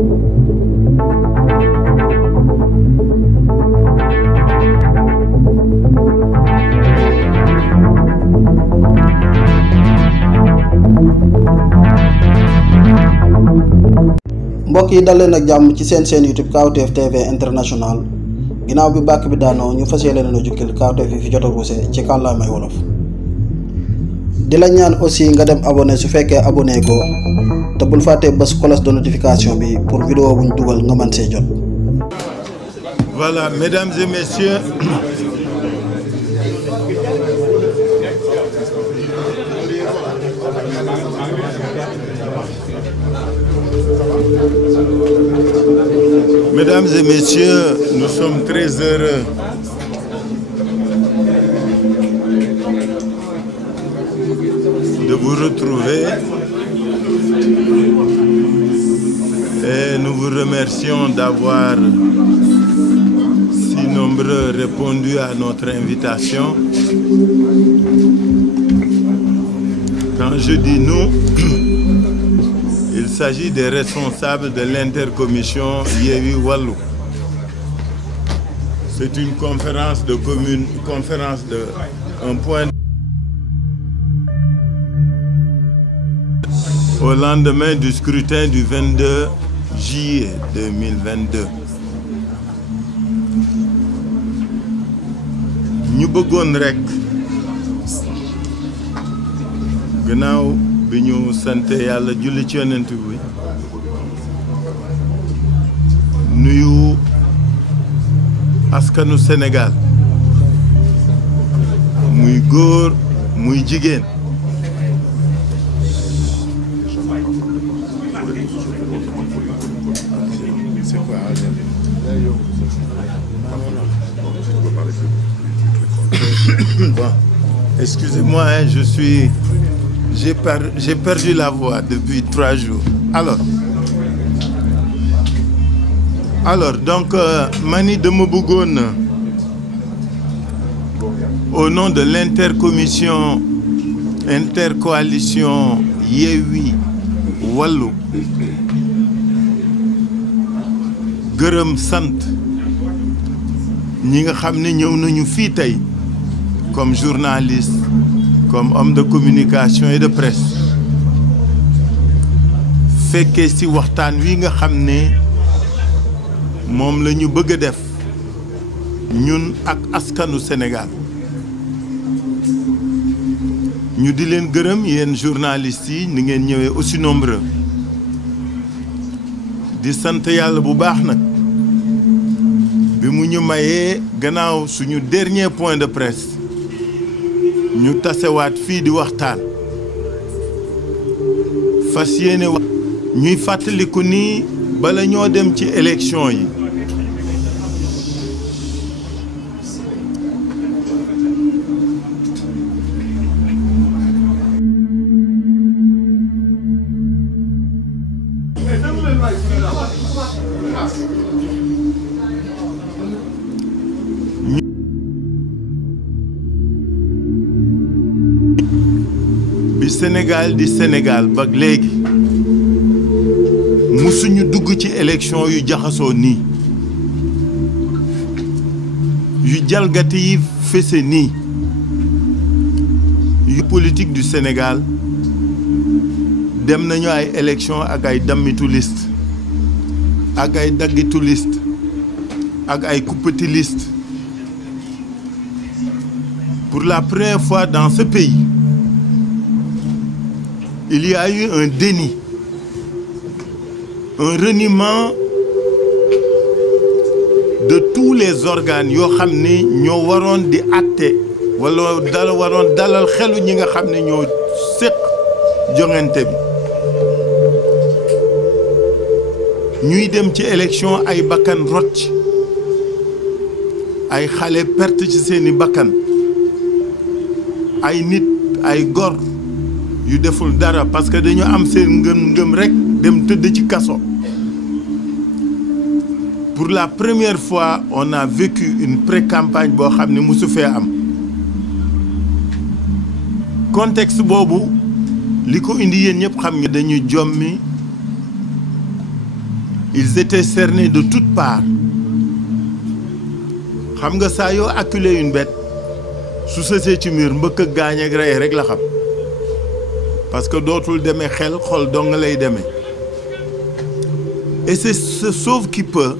mbokk yi dal leen ak jàmm ci seen YouTube Kawtef TV International ginnaaw bi bàkk bi daanoo ñu fas yéene na jukkil Kawtef yi fi jot a ruuse ci kàllaamay wolof di la ñaan aussi nga dem abonné su fekkee abonné ko te bul fàtte bës cloche de notification bi pour vidéo buñ dugal nga mën see jot. Voilà, mesdames et messieurs, mesdames et messieurs, nous sommes très heureux de vous retrouver et nous vous remercions d'avoir si nombreux répondu à notre invitation. Quand je dis nous, il s'agit des responsables de l'intercommission Yewwi Wallu. C'est une conférence de un point au lendemain du scrutin du 22 juillet 2022. ñu bëggoon rekk gannaaw bi ñu sante Yàlla julli ci Yonent bi nuyu askanu Sénégal muy góor muy jigéen bon, excusez-moi, hein, j'ai perdu la voix depuis 3 jours. Alors donc mani dama bëggoon au nom de intercoalition Yewwi Wallu gërëm sant ñi nga xam ne ñëw nañu fii tey comme journaliste, comme homme de communication et de presse fekkee ci waxtaan wi nga xam ne moom la ñu bëgg a def ñun ak askanu Sénégal ñu di leen gërëm yéen journalistes yi ni ngeen ñëwee aussi nombreux di sant Yàlla bu baax nag bi mu ñu mayee gannaaw suñu dernier point de presse ñu tasewaat fii di waxtaan fas yéene ñuy fàttaliku ni bala ñoo dem ci élection yi Sénégal di Sénégal ba léegi musuñu dugg ci élection yu jaxasoo nii yu jalgati yi fese nii yu politique du Sénégal dem nañu ay élection ak ay dammitu liste ak ay daggitu liste ak ay kuppati liste pour la première fois dans ce pays. Il y a eu un déni, un reniement de tous les organes yoo xam ne ñoo waroon di àtte wala waroon dalal xelu ñi nga xam ne ñoo séq joŋante bi ñuy dem ci élection ay bakkan rot ay xale perte ci seeni bakkan ay nit ay gor yu deful dara parce que dañu am seen ngëm rek dem tëdd ci kaso. Pour la première fois on a vécu une pré-campagne boo xam ne musu fee am contexte boobu li ko indi yéen ñëpp xam nga dañu jommi ils étaient cernés de toutes parts. xam nga saa yoo acculé une bête su sësee ci mur mbëkk ak gaañ ak rey rek la xam parce que dootul demee xel xol dong lay demee et c'est ce sauve qui peut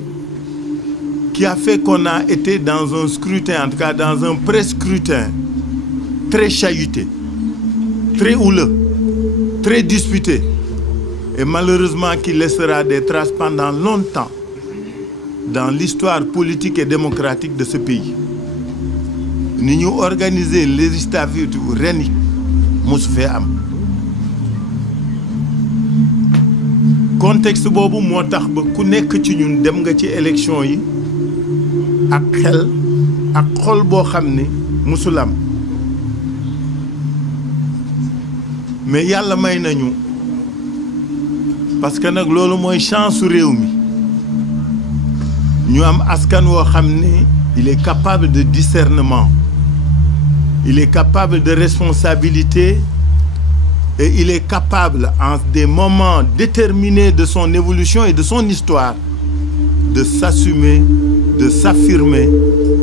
qui a fait qu'on a été dans un scrutin, en tout cas dans un pré-scrutin très chahuté, très houleux, très disputé et malheureusement qui laissera des traces pendant longtemps dans l'histoire politique et démocratique de ce pays. Ni ñu organiser législative ren yi mosu fee am contexte boobu moo tax ba ku nekk ci ñun dem nga ci élection yi ak xel ak xol boo xam ni musul am mais yàlla may nañu parce que nag loolu mooy chance su réew mi ñu am askan woo xam ni il est capable de discernement, il est capable de responsabilité et il est capable en des moments déterminés de son évolution et de son histoire de s'assumer, de s'affirmer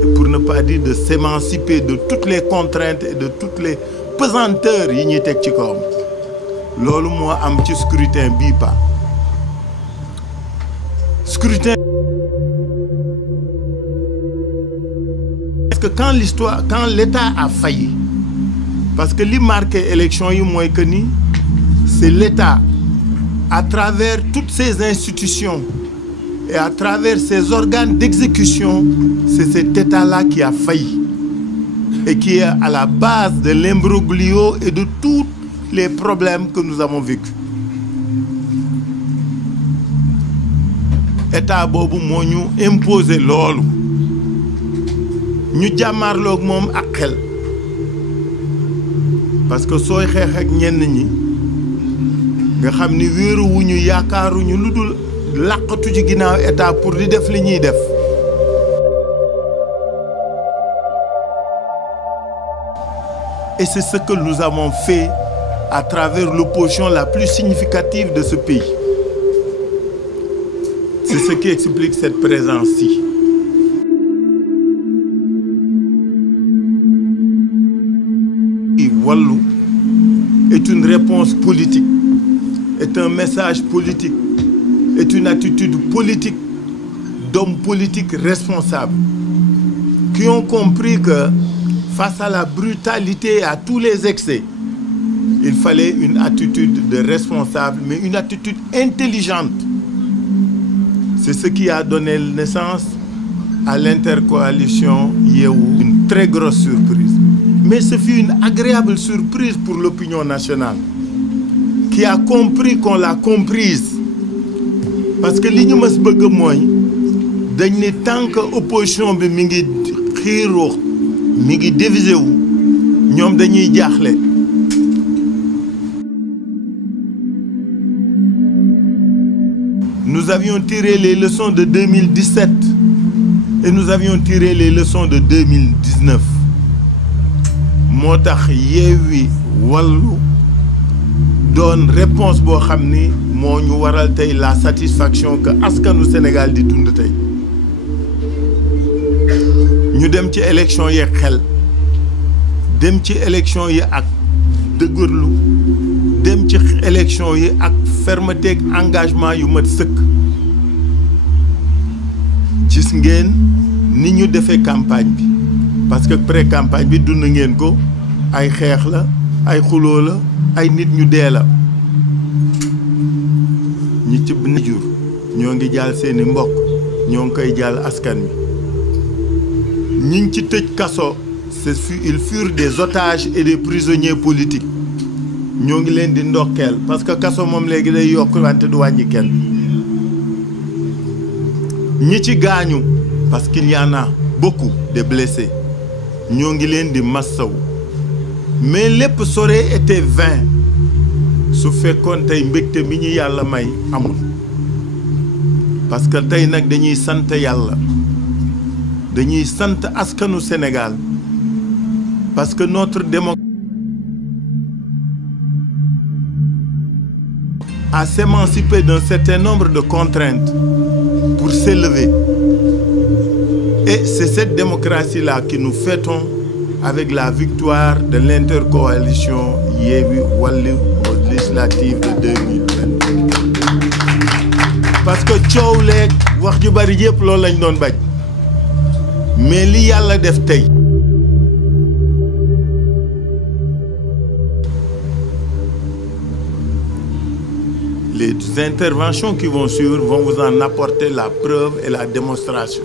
et pour ne pas dire de s'émanciper de toutes les contraintes et de toutes les pesanteurs yi ñuy teg ci kawam loolu moo am ci scrutin bii pa scrutin parce que quand l'État a failli parce que li marqué élection yi mooy que ni c'est l'État à travers toutes ses institutions et à travers ses organes d'exécution c'est cet État-là qui a failli et qui est à la base de l'imbroglio et de tous les problèmes que nous avons vécus. État boobu moo ñu imposer loolu ñu jàmmaarloog moom ak xel parce que sooy xeex ak ñenn ñi nga xam ni wéeruwuñu yaakaaruñu lu dul làqatu ci ginnaaw état pour di def li ñuy def et c'est ce que nous avons fait à travers l'opposition la plus significative de ce pays. C'est ce qui explique cette présence-ci. Wallu est une réponse politique, est un message politique, est une attitude politique d'hommes politiques responsables qui ont compris que face à la brutalité et à tous les excès, il fallait une attitude de responsable, mais une attitude intelligente. C'est ce qui a donné naissance à l'intercoalition Yewwi. Une très grosse surprise. Mais ce fut une agréable surprise pour l'opinion nationale, qui a compris qu'on l'a comprise. Parce que li ñu mës bëgg mooy dañ ne tant que opposition bi mi ngi xiiroo mi ngi divisé wu ñoom dañuy jaaxle. Nous avions tiré les leçons de 2017 et nous avions tiré les leçons de 2019. moo tax Yewwi Wallu doon réponse boo xam ni moo ñu waral tey la satisfaction que askanu Sénégal di dund tey ñu dem ci élection yi xel dem ci élection yi ak dëgërlu dem ci élection yi ak fermeté ak engagement yu mat sëkk gis ngeen ni ñu defee campagne bi parce que pré-campagne bi dund ngeen ko ay xeex la ay xuloo la ay nit ñu dee la ñi ci benn jur ñoo ngi jaal seeni mbokk ñoo ngi koy jaal askan wi ñi ci tëj kaso ils furent des otages et des prisonniers politiques ñoo ngi leen di ndokkeel parce que kaso moom léegi day yokk wante du wàññi kenn ñi ci gaañu parce qu'il y en a beaucoup de blessés ñoo ngi leen di massaw mais lépp saurait été vain su fekkoon tey mbégte mi ñu yàlla may amul parce que tey nag dañuy sant yàlla dañuy sant askanu Sénégal parce que notre démocratie a s'émancipé d'un certain nombre de contraintes pour s'élever. Et c'est cette démocratie-là que nous fêtons avec la victoire de l'intercoalition Yewwi Wallu aux législatives de 2020. Parce que coow leeg wax ju bari yëpp loolu lañ doon bañ mais li Yàlla def tey les interventions qui vont suivre vont vous en apporter la preuve et la démonstration.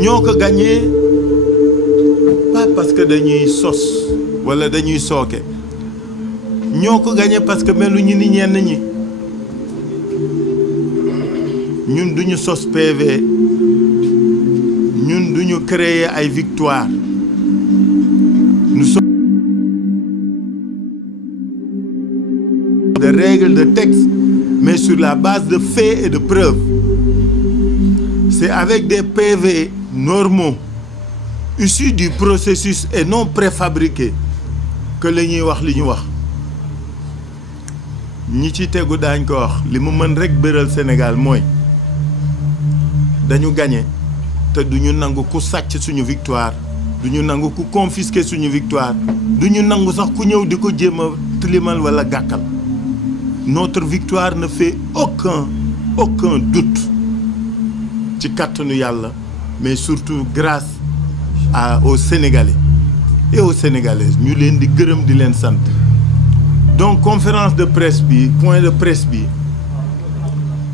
ñoo ko gagné pas parce que dañuy sos wala dañuy sooke ñoo ko gagné parce que meluñu ni ñenn ñi ñun duñu sos PV ñun duñu créer ay victoire nous sommes de règles de texte mais sur la base de faits et de preuves. C'est avec des PV normaux issus du processus et non préfabriqués que la ñuy wax li ñu wax ñi ci tegu daañ ko wax li mu mën rek bëral Sénégal mooy dañu gagné te duñu nangu ku sàcc suñu victoire duñu nangu ku confisquer suñu victoire duñu nangu sax ku ñëw di ko jéem a tilimal wala gàkkal. Notre victoire ne fait aucun doute ci kàttanu Yàlla mais surtout grâce aux Sénégalais et aux Sénégalaises ñu leen di gërëm di leen sant. Donc conférence de presse bi point de presse bi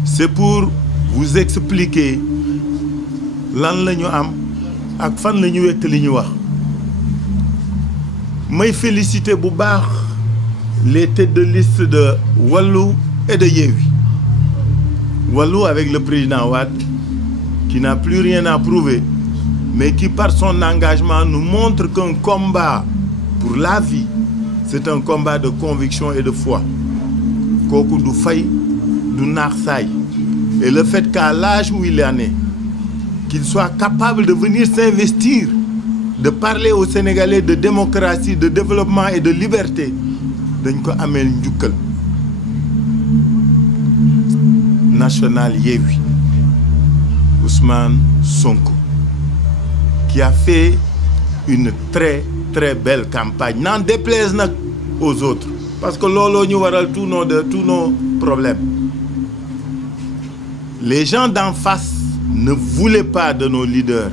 c'est pour vous expliquer lan la ñu am ak fan la ñu wekk li ñu wax. May féliciter bu baax les têtes de liste de Wallu et de Yewwi. Wallu avec le président Wade qui n'a plus rien à prouver mais qui par son engagement nous montre qu'un combat pour la vie c'est un combat de conviction et de foi. Kooku du fay du naax saay et le fait qu'à l'âge où il en est qu'il soit capable de venir s'investir de parler aux Sénégalais de démocratie de développement et de liberté dañ ko ameel njukkal. National Yewwi Ousmane Sonko qui a fait une très belle campagne n'en déplaise nag aux autres parce que looloo ñu waral tous nos problèmes. Les gens d'en face ne voulaient pas de nos leaders,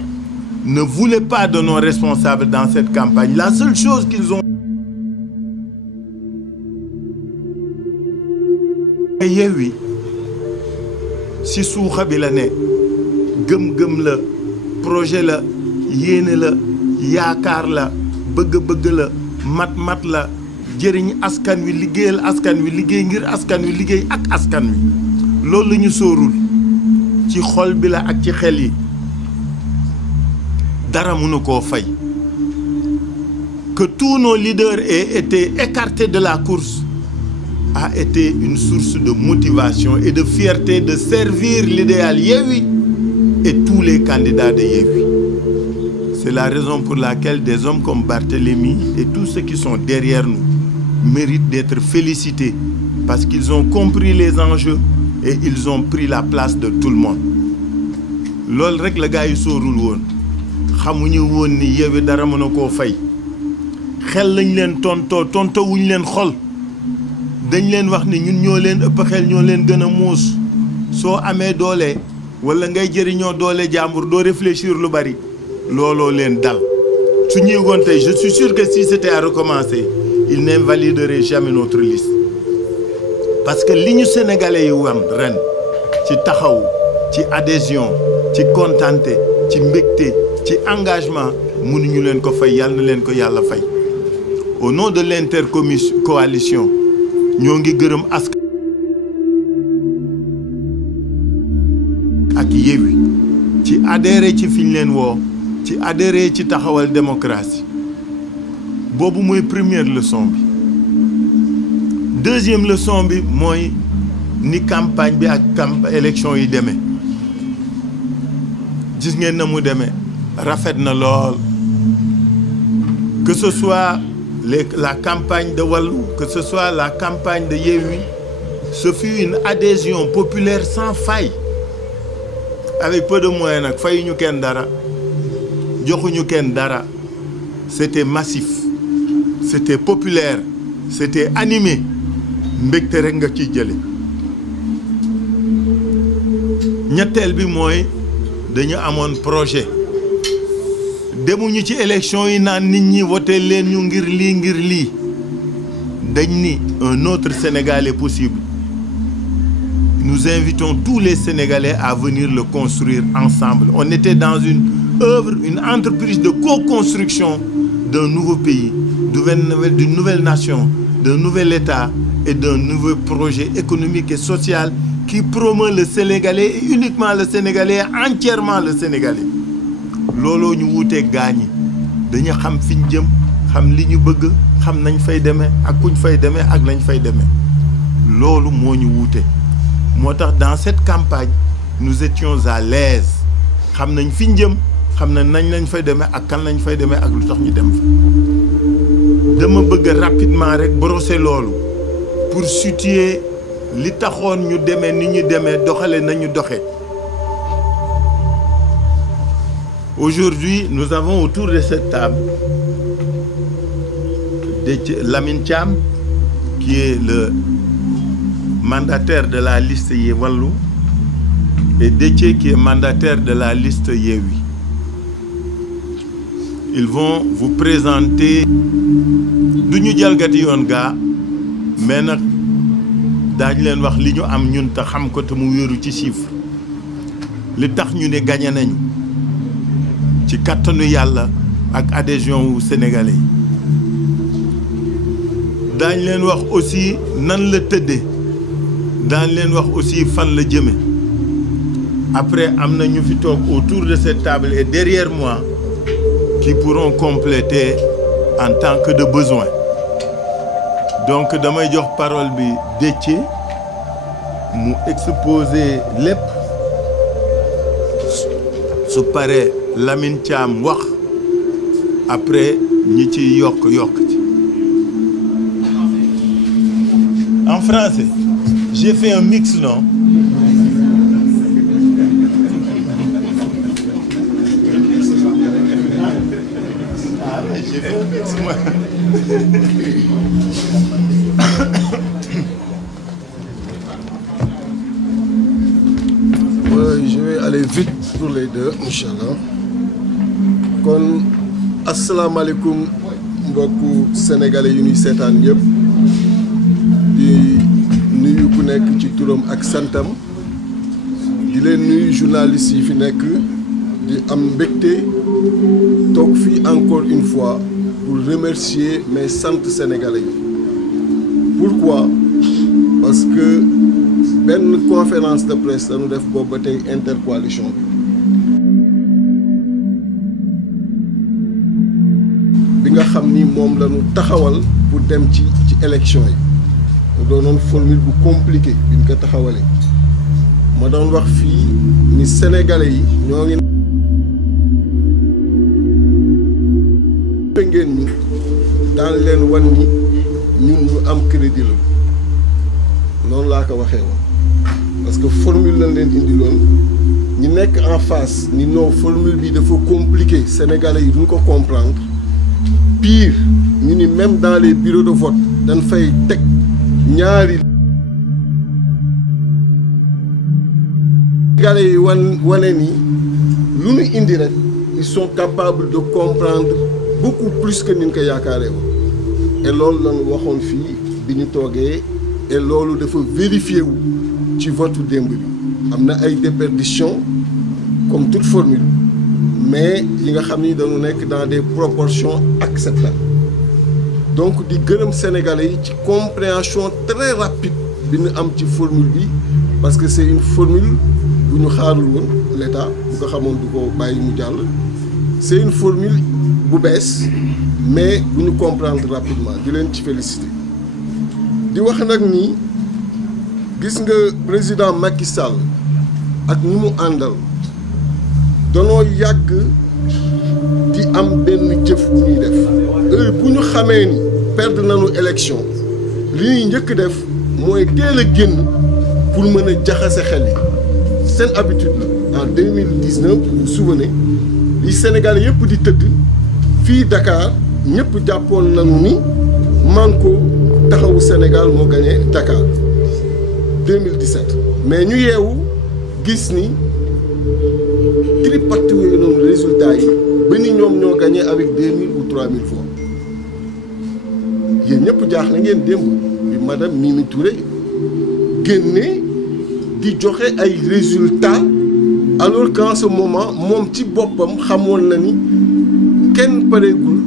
ne voulaient pas de nos responsables dans cette campagne. La seule chose qu'ils ont Yewwi si suuxa bi la ne gëm-gëm la projet la yéene la yaakaar la bëgg-bëgg la mat-mat la jëriñ askan wi liggéeyal askan wi liggéey ngir askan wi liggéey ak askan wi loolu la ñu sóorul ci xol bi la ak ci xel yi dara mënu koo fay. Que tous nos leaders aient été écartés de la course a été une source de motivation et de fierté de servir l'idéal Yewwi et tous les candidats de Yewwi. C'est la raison pour laquelle des hommes comme Barthélémy et tous ceux qui sont derrière nous méritent d'être félicités parce qu'ils ont compris les enjeux et ils ont pris la place de tout le monde. Loolu rek la gars yi sóorul woon xamuñu woon ni Yewwi dara mën a koo fay xel lañ leen tontoo wuñ leen xol. dañ leen wax ni ñun ñoo leen ëpp xel ñoo leen gën a muus soo amee doole wala ngay jëriñoo doole jàmbur doo réfléchir lu bari looloo leen dal su ñuy woon tey je suis sûr que si c'était à recommencer il n'invaliderait jamais notre liste parce que li ñu sénégalais yi wan ren ci taxaw ci adhésion ci contenté ci mbégte ci engagement mënuñu leen ko fay yàlla na leen ko yàlla fay au nom de l'intercoalition ñoo ngi gërëm askan ak Yewwi ci adhéré ci fi ñu leen woo ci adhéré ci taxawal démocratie boobu mooy première leçon bi. Deuxième leçon bi mooy ni campagne bi ak élection yi demee gis ngeen na mu demee rafet na lool que ce soit la campagne de Wallu, que ce soit la campagne de Yewwi, ce fut une adhésion populaire sans faille. Avec peu de moyens nag fayuñu kenn dara joxuñu kenn dara. C'était massif, c'était populaire, c'était animé. Mbégte rek nga ciy jële. ñetteel bi mooy dañu amoon projet. demuñu ci élection yi naan nit ñi voté leen ñu ngir lii. dañ ni un autre Sénégal est possible. Nous invitons tous les Sénégalais à venir le construire ensemble. On était dans une œuvre, une entreprise de co-construction d'un nouveau pays, d'une nouvelle nation, d'un nouvel État et d'un nouveau projet économique et social qui promeut le Sénégalais et uniquement le Sénégalais, entièrement le Sénégalais. looloo ñu wuutee gaañi dañu xam fi ñu jëm xam li ñu bëgg xam nañ fay demee ak kuñ fay demee ak lañ fay demee loolu moo ñu wuute moo tax dans cette campagne nous étions à l'aise xam nañ fi ñu jëm xam na nañ lañ fay demee ak kan lañ fay demee ak lu tax ñu dem fa dama bëgg rapidement rek brosser loolu pour situer li taxoon ñu demee ni ñu demee doxale nañu doxe. Aujourd'hui, nous avons autour de cette table Lamine Thiam, qui est le mandataire de la liste Yewwi Wallu, et Déthié, qui est mandataire de la liste Yewwi. Ils vont vous présenter duñu jalgati yoon gaa mais nag daañu leen wax li ñu am ñun te xam ko te mu wéeru ci chiffre li tax ñu ne gagné nañu ci kattanu yàlla ak adhésion wu sénégalais yi daañ leen wax aussi nan la tëddee daañ leen wax aussi fan la jëme après am na ñu fi toog autour de cette table et derrière moi qui pourront compléter en tant que de besoin. Donc damay jox parole bi Déthié mu exposer lépp su paree Lamine Thiam wax après ñi ci yokk ci. En français, j'ai fait un mix, non? Ah ouais, j'ai fait un mix, moi. Je vais aller vite pour les deux, Inch'Allah. Kon asalaamaaleykum mbokku sénégalais yu ñuy seetaan yëpp di nuyu ku nekk ci turam ak santam di leen nuyu journalistes yi fi nekk di am mbégte toog fii encore une fois pour remercier mes sant sénégalais yi. Pourquoi? Parce que benn conférence de presse dañu def boobu ba tey intercoalition bi nga xam ni moom la ñu taxawal pour dem ci élection yi mu doonoon formule bu compliqué bi ñu ko taxawalee ma doon wax fii ni sénégalais yi ñoo ngi ngeen ñu daan leen wan ni ñun ñu am crédit la noonu laa ko waxee woon parce que formule lañ leen indiloon ñi nekk en face ni non formule bi dafa compliqué sénégalais yi duñ ko comprendre pire ñu ni même dans les bureaux de vote dañ fay teg ñaari sénégalais yi wane ni lu ñu indi rek ils sont capables de comprendre beaucoup plus que ni ñu ko yaakaaree woon et loolu lañu waxoon fii bi ñu toogee et loolu dafa vérifié wu ci vote démb bi am na ay déperditions comme toute formule mais yi nga xam ni dañu nekk dans des proportions acceptables donc di gërëm sénégalais yi ci compréhension très rapide bi ñu am ci formule bi parce que c'est une formule bu ñu xaarul woon l'État bu ko xamoon du ko bàyyi mu jàll c'est une formule bu bees mais bu ñu comprendre rapidement di leen ci féliciter di wax nag ni gis nga président Macky Sall ak ñi mu àndal danoo yàgg di am benn jëf bu ñuy def heure bu ñu xamee ni perdre nañu élection li ñuy njëkk def mooy teel a génn pour mën a jaxase xel yi seen habitude la en 2019 vous vous souvenez li Sénégal yëpp di tëdd fii Dakar ñëpp jàppoon nañu ni Manko Taxawu Sénégal moo gagné Dakar 2017 mais ñu yeewu gis ni tripartite yooyu noonu résultat yi ba ni ñoom ñoo gagné avec 2000 ou 3000 voix yéen ñëpp jaaxle ngeen démb bi madame Mimi Touré génne di joxe ay résultats alors qu'en ce moment moom ci boppam xamoon na ni kenn pareegul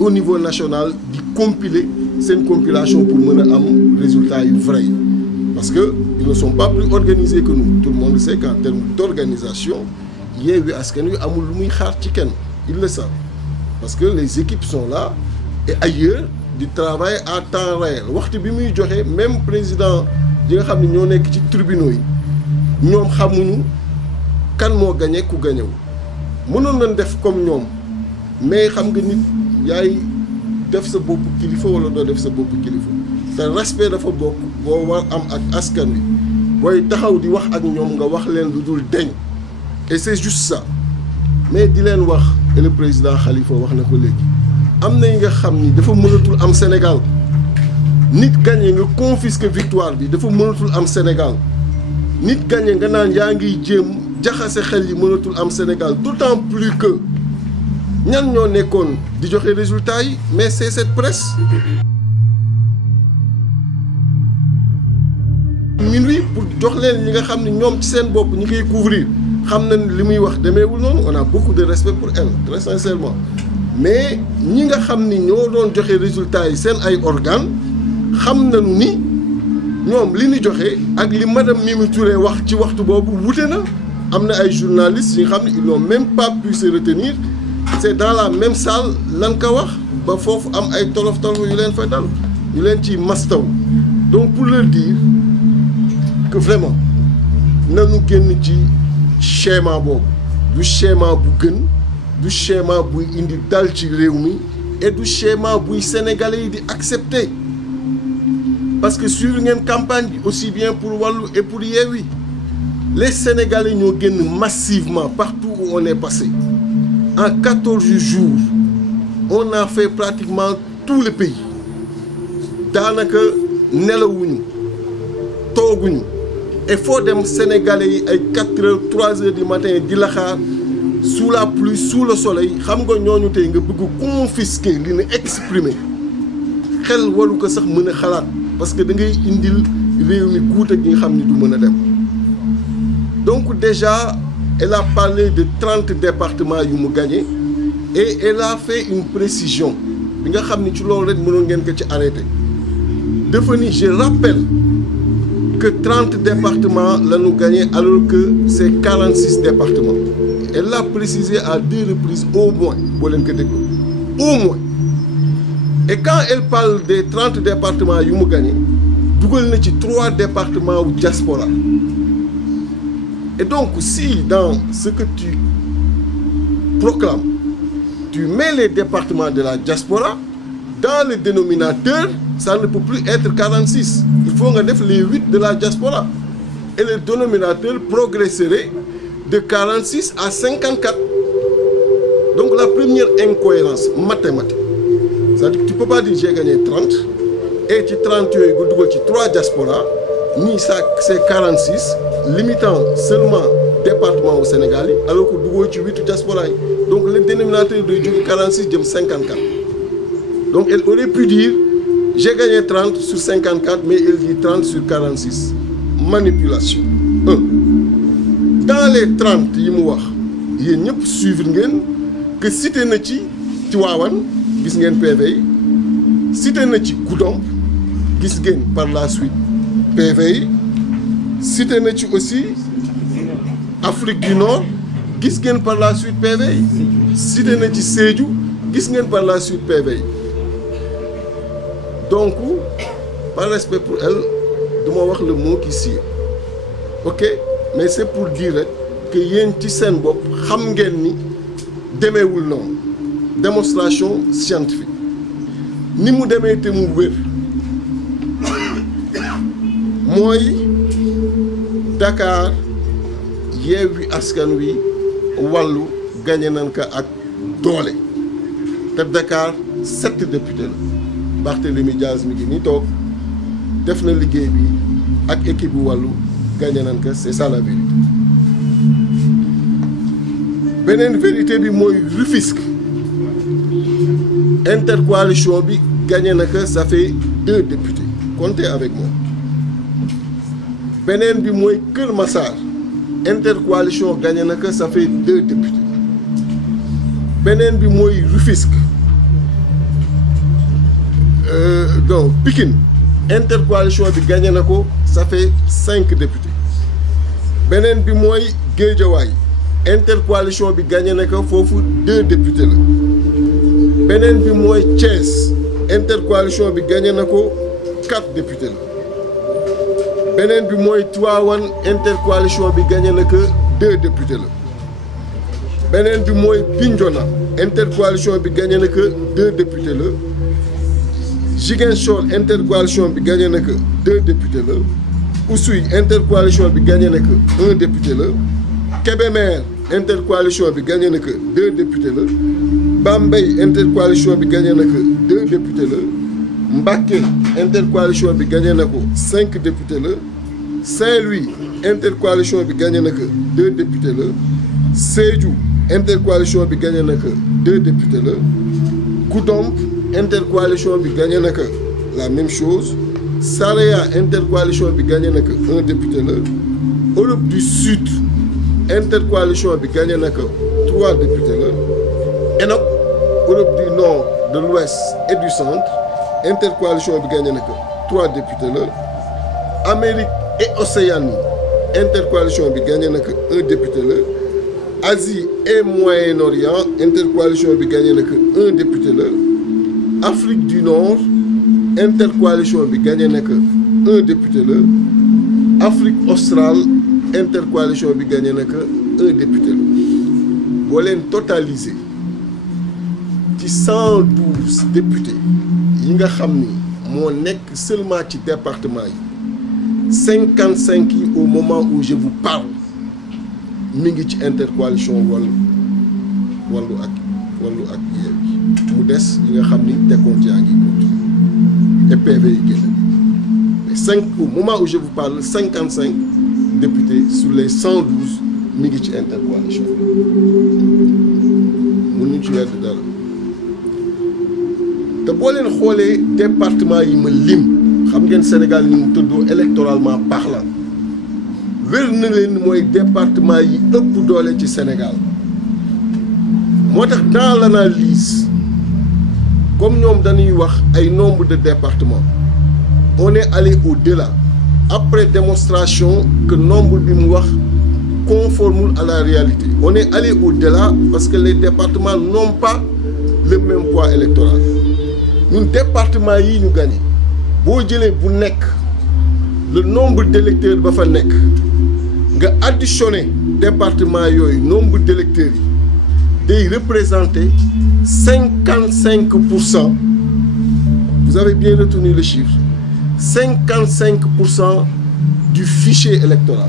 au niveau national di compiler seen compilation pour mën a am résultats yu vrai parce que ils ne sont pas plus organisés que nous tout le monde sait qu'en termes d'organisation Yewwi Askan Wi amul lu muy xaar ci kenn ils le savent parce que les équipes sont là et ailleurs di travailler à temps réel waxtu bi muy joxe même président yi nga xam ne ñoo nekk ci tribunaux yi ñoom xamuñu kan moo gagné ku gagnéwu mënoon nañ def comme ñoom mais xam nga nit yaay def sa bopp kilifa wala doo def sa bopp kilifa te respect dafa bokk boo war am ak askan wi booy taxaw di wax ak ñoom nga wax leen lu dul deñ et c'est juste ça mais di leen wax et le président Khalifa wax na ko léegi am na yi nga xam ni dafa mënatul am Sénégal nit gagné nga confisquer victoire bi dafa mënatul am Sénégal nit gagné nga naan yaa ngi jéem jaxase xel yi mënatul am Sénégal d'autant plus que ñan ñoo nekkoon di joxe résultats yi mais c'est cette presse minuit pour jox leen ñi nga xam ne ñoom ci seen bopp ñi koy couvrir xam nañ li muy wax demeewul noonu on a beaucoup de respect pour elle très sincèrement mais ñi nga xam ni ñoo doon joxe résultats yi seen ay organes xam nañu ni ñoom li ñu joxe ak li madame Mimi Touré wax ci waxtu boobu wute na am na ay journalistes yi nga xam ne ils n'ont même pas pu se retenir c'est dans la même salle lan ko wax ba foofu am ay tolof yu leen fa dal ñu leen ci mastaw donc pour leur dire que vraiment nanu génn ci schéma boobu du schéma bu gën du schéma buy indi dal ci réew mi et du schéma buy sénégalais yi di accepter parce que suivre ngeen campagne bi aussi bien pour Wallu et pour Yewwi les sénégalais ñoo génn massivement partout où on est passé en 14 jours on a fait pratiquement tout le pays daanaka nelawuñu tooguñu et foo dem sénégalais yi ay 4 heures 3 heures du matin di la xaar sous la pluie sous le soleil xam nga ñooñu tey nga bëgg confisquer li ñu exprimer xel waru ko sax mën a xalaat parce que da ngay indil réew mi guute gi nga xam ni du mën a dem donc déjà elle a parlé de 30 départements yu mu gagné et elle a fait une précision bi nga xam ni ci loolu rek mënoon ngeen ko ci arrêté dafa ni je rappelle que 30 départements la ñu gagné alors que c'est 46 départements elle l'a précisé à 2 reprises au moins boo leen ko déglu au moins et quand elle parle des 30 départements yu mu gagné dugal na ci 3 départements wu diaspora et donc si dans ce que tu proclames tu mets les départements de la diaspora dans le dénominateur ça ne peut plus être 46 il faut nga def les 8 de la diaspora et le dénominateur progresserait de 46 à 54 donc la première incohérence mathématique c'est-à-dire que tu peux pas dire j'ai gagné 30 et ci 30 yooyu nga dugal ci 3 diaspora ni ça c'est 46 limitant seulement département au Sénégal yi alors que dugal ci 8 diaspora yi donc le dénominateur doy jóge 46 jëm 54 donc elle aurait pu dire j'ai gagné 30 sur 54 mais elle dit 30 sur 46 manipulation 1 dans les 30 yi mu wax yéen ñëpp suivre ngeen que cité na ci Tivaouane gis ngeen PV yi cité na ci Goudomp gis ngeen par la suite PV yi cité na ci aussi Afrique du Nord gis ngeen par la suite PV yi cité na ci Sédhiou gis ngeen par la suite PV yi donc par respect pour elle duma wax le mot qui sied ok mais c'est pour dire rek que yéen ci seen bopp xam ngeen ni demeewul noonu démonstration scientifique ni mu demee te mu wér mooy Dakar Yewwi Askan Wi Wallu gagné nañ ko ak doole te Dakar 7 députés la Barthélémy Diaz mi ngi ni toog def na liggéey bi ak équipe bu Wallu gagné nañ ko c'est ça la vérité. beneen vérité bi mooy Rufisque intercoalition bi gagné na ko ça fait 2 députés comptez avec moi. beneen bi mooy Kër Massar intercoalition gagné na ko ça fait 2 députés. beneen bi mooy Rufisque donc Pikine intercoalition bi gagné na ko ça fait 5 députés. beneen bi mooy Guédiawaye intercoalition bi gagné na ko foofu 2 députés la. beneen bi mooy Thiès intercoalition bi gagné na ko 4 députés la. beneen bi mooy Tivaouane intercoalition bi gagné na ko 2 députés la. beneen bi mooy Bignona intercoalition bi gagné na ko 2 députés la. Ziguinchor intercoalition bi gagné na ko 2 députés la. Oussouye intercoalition bi gagné na ko 1 député la. Kébémer intercoalition bi gagné na ko 2 députés la. Bambey intercoalition bi gagné na ko 2 députés la. Mbacké intercoalition bi gagné na ko 5 députés la. Saint-Louis intercoalition bi gagné na ko 2 députés la. Sédhiou intercoalition bi gagné na ko 2 députés la. Goudomp intercoalition bi gagné na ko la même chose. Saraya intercoalition bi gagné na ko 1 député la. Europe du Sud intercoalition bi gagné na ko 3 députés la. ENOC Europe du Nord, de l'Ouest et du Centre intercoalition bi gagné na ko 3 députés la. Amérique et Océanie intercoalition bi gagné na ko 1 député la. Asie et Moyen-Orient intercoalition bi gagné na ko 1 député la. Afrique du Nord intercoalition bi gagné na ko 1 député la. Afrique australe intercoalition bi gagné na ko 1 député la. boo leen totalisé ci 112 députés yi nga xam ni moo nekk seulement ci département yi 55 yi au moment où je vous parle mi ngi ci intercoalition Wallu ak Yewwi mu des yi nga xam ni décompte yaa ngi continuer et PV yi génn mais au moment où je vous parle 55 députés sur les 112 mi ngi ci intercoalition mënuñ ci wedd dara te boo leen xoolee département yi ma lim xam ngeen Sénégal ni mu tëddoo électoralement parlant wér na leen mooy département yi ëpp doole ci Sénégal moo tax dans l'analyse comme ñoom dañuy wax ay nombre de départements on est allé au-delà après démonstration que nombre bi mu wax conforme à la réalité on est allé au-delà parce que les départements n'ont pas le même poids électoral ñun département yi ñu gagné boo jëlee bu nekk le nombre d'électeurs ba fa nekk nga additionné département yooyu nombre d'électeurs yi day représenter 55%. Vous avez bien retenu le chiffre. 55% du fichier électoral.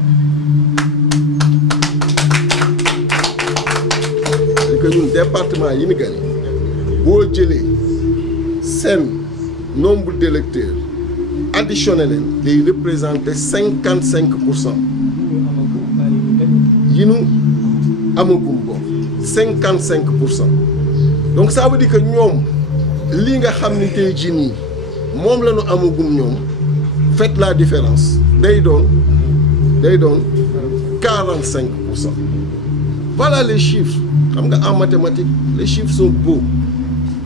C'est que ñun département yi ñu gagné boo jëlee seen nombre d'électeurs additionné leen day représenter 55% yi ñu amagum ko 55%. Donc ça veut dire que ñoom li nga xam ni tey jii nii moom la ñu amagum ñoom faites la différence day doon 45%. Voilà les chiffres xam nga en mathématiques les chiffres sont beaux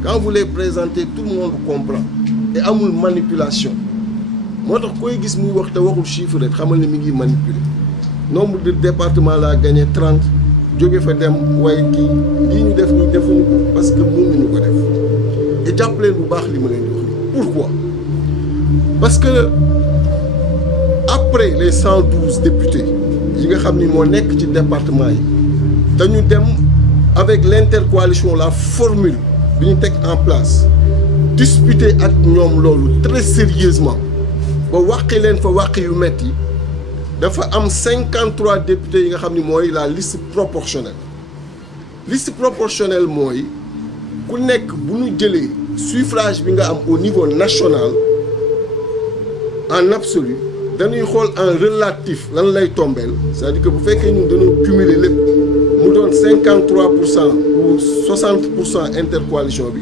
quand vous les présentez tout le monde comprend et amul manipulation moo tax koy gis muy wax te waxul chiffre rek xamal ne mi ngi manipuler nombre de départements laa gagné 30 jóge fa dem waaye kii lii ñu def nii defuñu ko parce que mënuñu ko def et jàpp leen bu baax li ma leen di wax nii pourquoi parce que après les 112 députés yi nga xam ni moo nekk ci département yi dañu dem avec l'intercoalition la formule bi ñu teg en place discuter ak ñoom loolu très sérieusement ba wàqi leen fa wàqi yu metti dafa am 53 députés yi nga xam ni mooy la liste proportionnelle mooy ku nekk bu ñu jëlee suffrage bi nga am au niveau national en absolu dañuy xool en relatif lan lay tombeel c'est-à-dire que bu fekkee ñun dañoo cumuler lépp mu doon 53% ou 60% intercoalition bi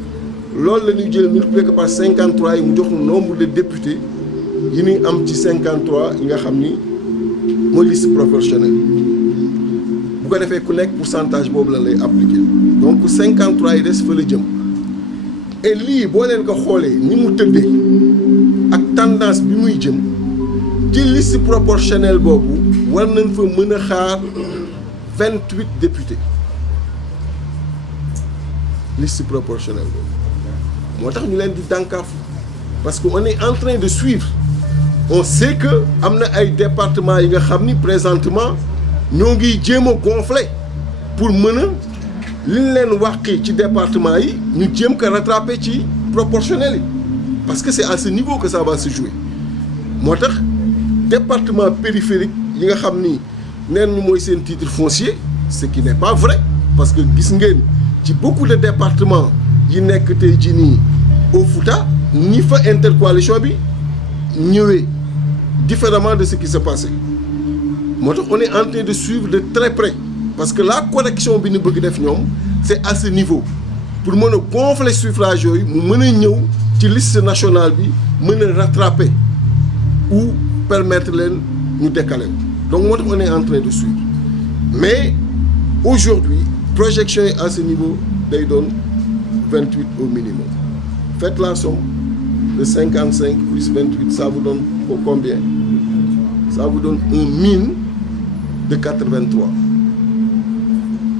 loolu la ñuy jël multiplié ko par 53 yi mu jox ñu nombre de députés yi ñuy am ci 53 yi nga xam ni mooy liste proportionnelle bu ko defee ku nekk pourcentage boobu la lay appliquer donc 53 yi des fa la jëm et lii boo leen ko xoolee ni mu tëddee ak tendance bi muy jëm ci liste proportionnelle boobu war nañ fa mën a xaar 28 députés liste proportionnelle boobu moo tax ñu leen di dànkaafu parce que on est en train de suivre on sait que am na ay départements yi nga xam ni présentement ñoo ngi jéem a gonfler pour mën a li ñu leen wàqi ci département yi ñu jéem ko rattraper ci proportionnel yi parce que c'est à ce niveau que ça va se jouer moo tax département périphérique yi nga xam ni neen ñu mooy seen titre foncier ce qui n'est pas vrai parce que gis ngeen ci beaucoup de départements yi nekk tey jii nii au Fouta ni fa intercoalition bi ñëwee différemment de ce qui se passait moo tax on est en train de suivre de très près parce que la correction bi ñu bëgg def ñoom c'est à ce niveau pour mën a gonfler suffrage yooyu mu mën a ñëw ci liste nationale bi mën a rattraper ou permettre leen ñu décaler donc moo tax on est en train de suivre mais aujourd'hui projection yi à ce niveau day doon 28 au minimum faites la somme de 55 plus 28 ça vous donne combien ça vous donne un mine de 83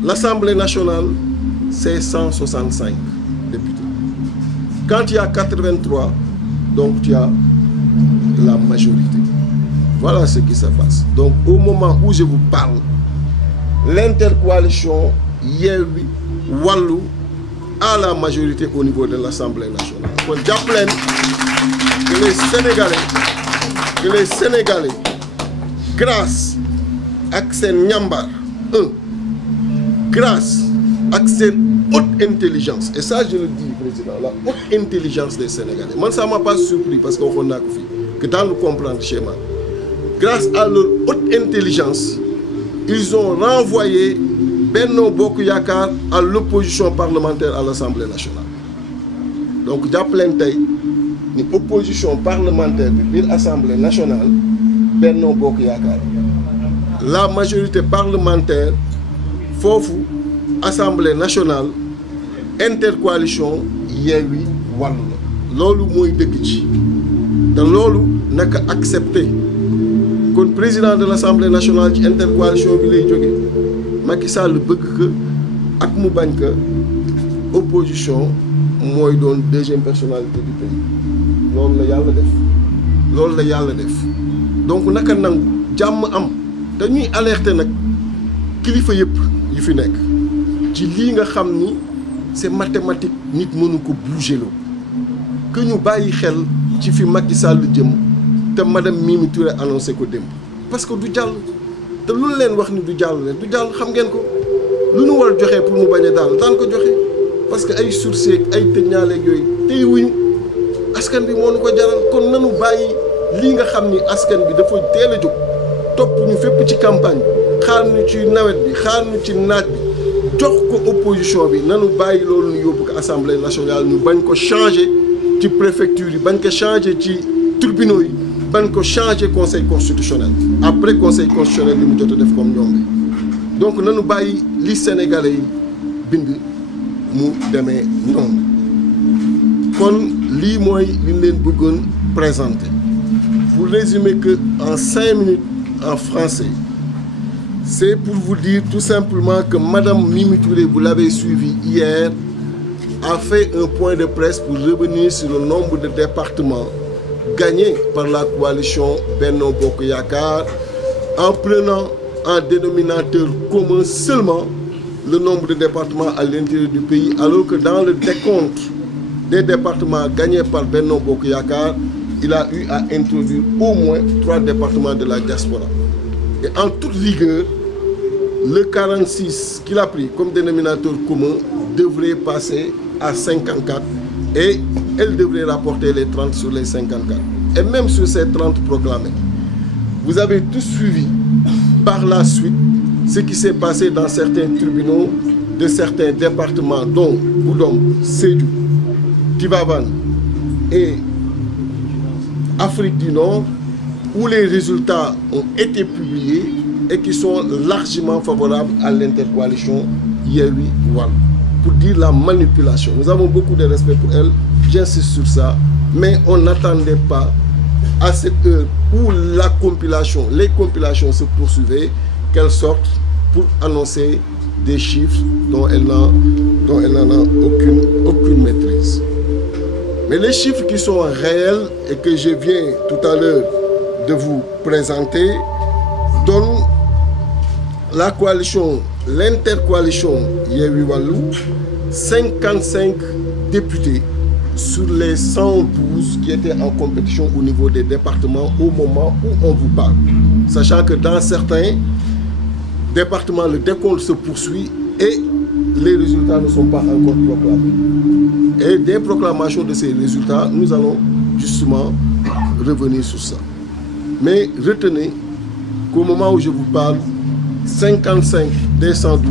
l'Assemblée nationale c'est 165 députés quand il y a 83 donc tu as la majorité voilà ce qui se passe donc au moment où je vous parle l'intercoalition Yewwi Wallu a la majorité au niveau de l'Assemblée nationale kon jàpp leen que les Sénégalais grâce ak seen ñambar grâce ak seen haute intelligence et ça je le dis président la haute intelligence des Sénégalais man ça m'a pas surpris parce que waxoon naa ko fii que dans le comprendre schéma grâce à leur haute intelligence ils ont renvoyé Benno Bokk Yaakaar à l'opposition parlementaire à l'Assemblée nationale donc jàpp leen tey ni opposition parlementaire bi biir Assemblée nationale Benno Bokk Yaakaar la majorité parlementaire foofu Assemblée nationale intercoalition Yewwi Wallu la loolu mooy dëgg ci te loolu naka accepté kon président de l'Assemblée nationale ci intercoalition bi lay jóge Macky Sall bëgg que ak mu bañ que opposition mooy doon deuxième personnalité du pays loolu la yàlla def donc naka nangu jàmm am dañuy alerter nag kilifa yëpp yu fi nekk ci lii nga xam ni c'est mathématique nit mënu ko bouger loo que ñu bàyyi xel ci fi Macky Sall jëm te madame Mimi Touré annoncé ko démb parce que du jàll te lu leen wax ni du jàll xam ngeen ko lu ñu war a joxe pour mu bañ a daal daan ko joxe parce que ay surseeg ay tëñaaleeg yooyu tey wuñu askan bi moo nu ko jaral kon nanu bàyyi lii nga xam ni askan bi dafa teel a jóg topp ñu fépp ci campagne bi xaar ñu ci nawet bi xaar ñu ci naaj bi jox ko opposition bi nanu bàyyi loolu ñu yóbbu ko assemblée nationale ñu bañ ko changer ci préfecture yi bañ ko changer ci tribunaux yi bañ ko changer conseil constitutionnel après conseil constitutionnel li mu jot a def comme ñoom bi donc nanu bàyyi li sénégalais yi bind mu demee noonu kon lii mooy li ñu leen bëggoon présenter pour résumer que en 5 minutes en français c'est pour vous dire tout simplement que madame Mimi Touré, vous l'avez suivi hier, a fait un point de presse pour revenir sur le nombre de départements gagnés par la coalition Benno Bokk Yakaar en prenant en dénominateur commun seulement le nombre de départements à l'intérieur du pays, alors que dans le décompte des départements gagnés par Benno Bokk Yakaar, il a eu à introduire au moins 3 départements de la diaspora. Et en toute rigueur, le 46 qu'il a pris comme dénominateur commun devrait passer à 54 et elle devrait rapporter les 30 sur les 54. Et même sur ces 30 proclamés, vous avez tous suivi par la suite ce qui s'est passé dans certains tribunaux de certains départements, dont Goudomp, Sédhiou, Tivaouane et Afrique du Nord, où les résultats ont été publiés et qui sont largement favorables à l'intercoalition Yewwi Wallu. Pour dire la manipulation, nous avons beaucoup de respect pour elle, j'insiste sur ça, mais on n'attendait pas à cette heure où les compilations se poursuivaient, qu'elle sorte pour annoncer des chiffres dont elle n'en a aucune maîtrise. Mais les chiffres qui sont réels et que je viens tout à l'heure de vous présenter donnent la coalition, l'intercoalition Yewwi Wallu, 55 députés sur les 112 qui étaient en compétition au niveau des départements au moment où on vous parle. Sachant que dans certains départements, le décompte se poursuit et les résultats ne sont pas encore proclamés. Et des proclamations de ces résultats, nous allons justement revenir sur ça. Mais retenez qu'au moment où je vous parle, 55 des 112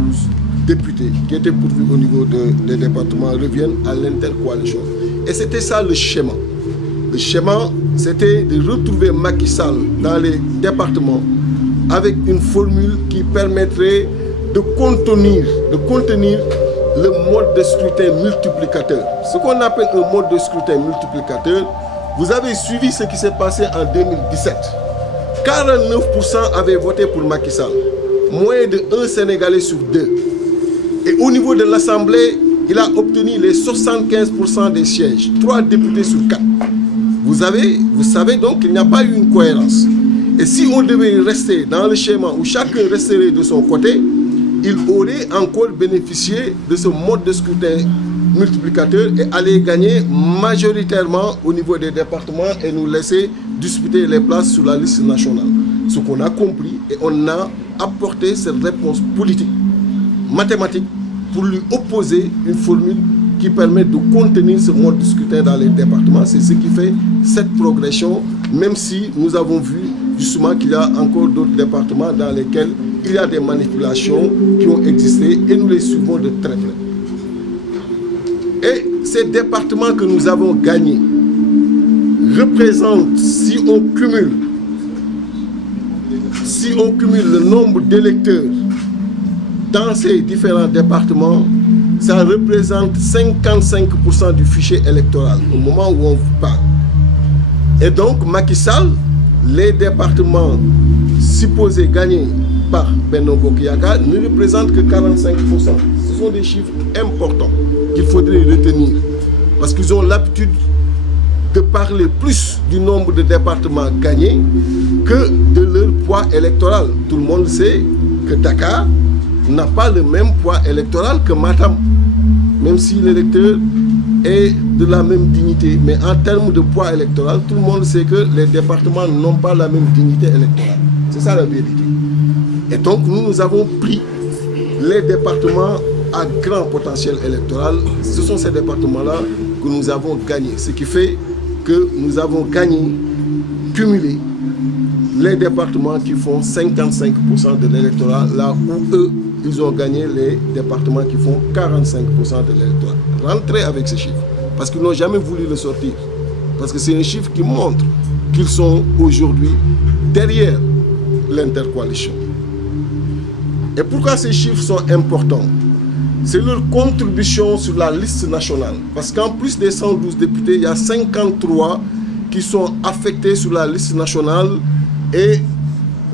députés qui étaient pourvus au niveau des départements reviennent à l'intercoalition. Et c'était ça le schéma. Le schéma, c'était de retrouver Macky Sall dans les départements avec une formule qui permettrait de contenir le mode de scrutin multiplicateur. Ce qu'on appelle un mode de scrutin multiplicateur, vous avez suivi ce qui s'est passé en 2017. 49% avaient voté pour Macky Sall, moins de 1 Sénégalais sur 2. Et au niveau de l'Assemblée, il a obtenu les 75% des sièges, 3 députés sur 4. Vous savez donc qu'il n'y a pas eu une cohérence. Et si on devait rester dans le schéma où chacun resterait de son côté, il aurait encore bénéficié de ce mode de scrutin multiplicateur et aller gagner majoritairement au niveau des départements et nous laisser disputer les places sur la liste nationale. Ce qu'on a compris et on a apporté cette réponse politique, mathématique, pour lui opposer une formule qui permet de contenir ce mode de scrutin dans les départements. C'est ce qui fait cette progression, même si nous avons vu justement qu'il y a encore d'autres départements dans lesquels il y a des manipulations qui ont existé et nous les suivons de très près. Et ces départements que nous avons gagnés représentent, si on cumule le nombre d'électeurs dans ces différents départements, ça représente 55% du fichier électoral au moment où on vous parle. Et donc Macky Sall, les départements supposés gagnés par Benno Bokk Yakaar ne représentent que 45%. Ce sont des chiffres importants qu'il faudrait retenir parce qu'ils ont l'habitude de parler plus du nombre de départements gagnés que de leur poids électoral. Tout le monde sait que Dakar n'a pas le même poids électoral que Matam, même si l'électeur est de la même dignité. Mais en termes de poids électoral, tout le monde sait que les départements n'ont pas la même dignité électorale. C'est ça la vérité. Et donc nous avons pris les départements à grand potentiel électoral. Ce sont ces départements-là que nous avons gagnés. Ce qui fait que nous avons gagné, cumulé, les départements qui font 55% de l'électorat, là où eux, ils ont gagné les départements qui font 45% de l'électorat. Rentrez avec ces chiffres, parce qu'ils n'ont jamais voulu le sortir. Parce que c'est un chiffre qui montre qu'ils sont aujourd'hui derrière l'intercoalition. Et pourquoi ces chiffres sont importants? C'est leur contribution sur la liste nationale. Parce qu'en plus des 112 députés, il y a 53 qui sont affectés sur la liste nationale et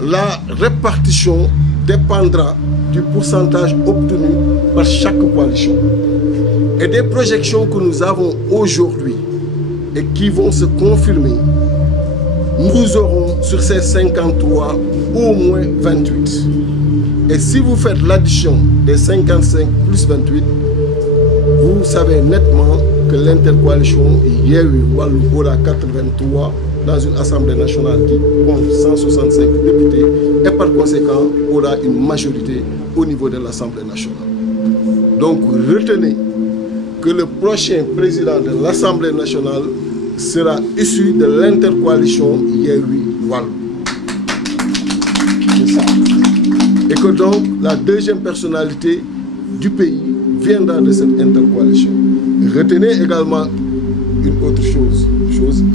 la répartition dépendra du pourcentage obtenu par chaque coalition. Et des projections que nous avons aujourd'hui et qui vont se confirmer, nous aurons sur ces 53 au moins 28. Et si vous faites l'addition des 55 plus 28, vous savez nettement que l'intercoalition Yewwi Wallu aura 83 dans une assemblée nationale qui compte 165 députés et par conséquent aura une majorité au niveau de l'Assemblée nationale. Donc retenez que le prochain président de l'Assemblée nationale sera issu de l'intercoalition Yewwi Wallu. C'est ça. Et que donc la deuxième personnalité du pays viendra de cette intercoalition. Retenez également une autre chose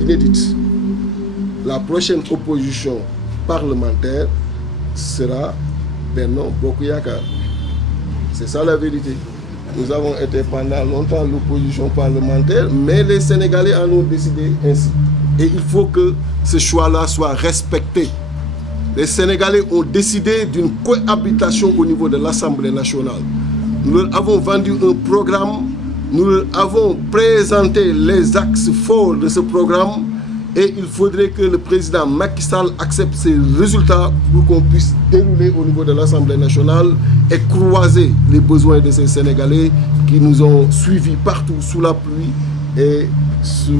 inédite. La prochaine opposition parlementaire sera Benno Bokk Yakaar. C'est ça la vérité. Nous avons été pendant longtemps l'opposition parlementaire, mais les Sénégalais en ont décidé ainsi. Et il faut que ce choix-là soit respecté. Les Sénégalais ont décidé d'une cohabitation au niveau de l'Assemblée nationale. Nous leur avons vendu un programme, nous leur avons présenté les axes forts de ce programme et il faudrait que le président Macky Sall accepte ces résultats pour qu'on puisse dérouler au niveau de l'Assemblée nationale et croiser les besoins de ces Sénégalais qui nous ont suivis partout sous la pluie et sous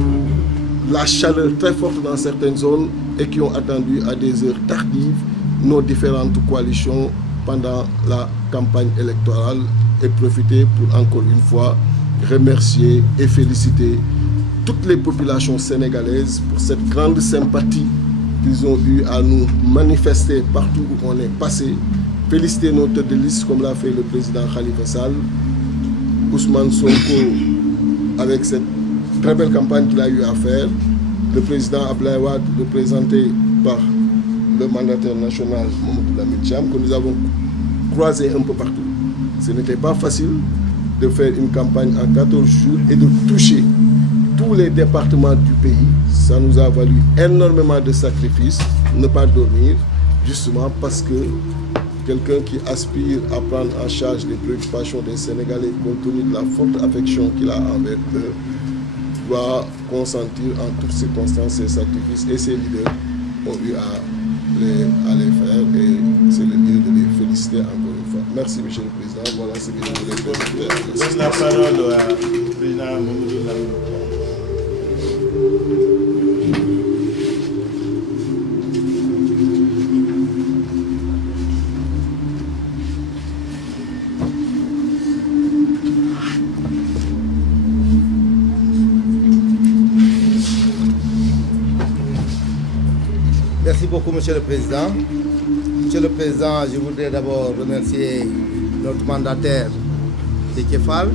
la chaleur très forte dans certaines zones et qui ont attendu à des heures tardives nos différentes coalitions pendant la campagne électorale et profiter pour encore une fois remercier et féliciter toutes les populations sénégalaises pour cette grande sympathie qu'ils ont eu à nous manifester partout où on est passé. Féliciter nos têtes de liste comme l'a fait le président Khalifa Sall, Ousmane Sonko avec cette très belle campagne qu'il a eu à faire, le président Abdoulaye Wade représenté par le mandataire national Mamadou Lamine Thiam que nous avons croisé un peu partout. Ce n'était pas facile de faire une campagne en 14 jours et de toucher tous les départements du pays. Ça nous a valu énormément de sacrifices, ne pas dormir, justement parce que quelqu'un qui aspire à prendre en charge les préoccupations des Sénégalais compte tenu de la forte affection qu'il a envers eux, doit consentir en toutes circonstances ces sacrifices et ces leaders ont eu à les faire et c'est le lieu de les féliciter encore une fois. Merci Monsieur le Président. Voilà ce que je voulais présenter. Je donne la parole au président Mamadou Lamine. Merci beaucoup, Monsieur le Président. Monsieur le Président, je voudrais d'abord remercier notre mandataire, Déthié Fall,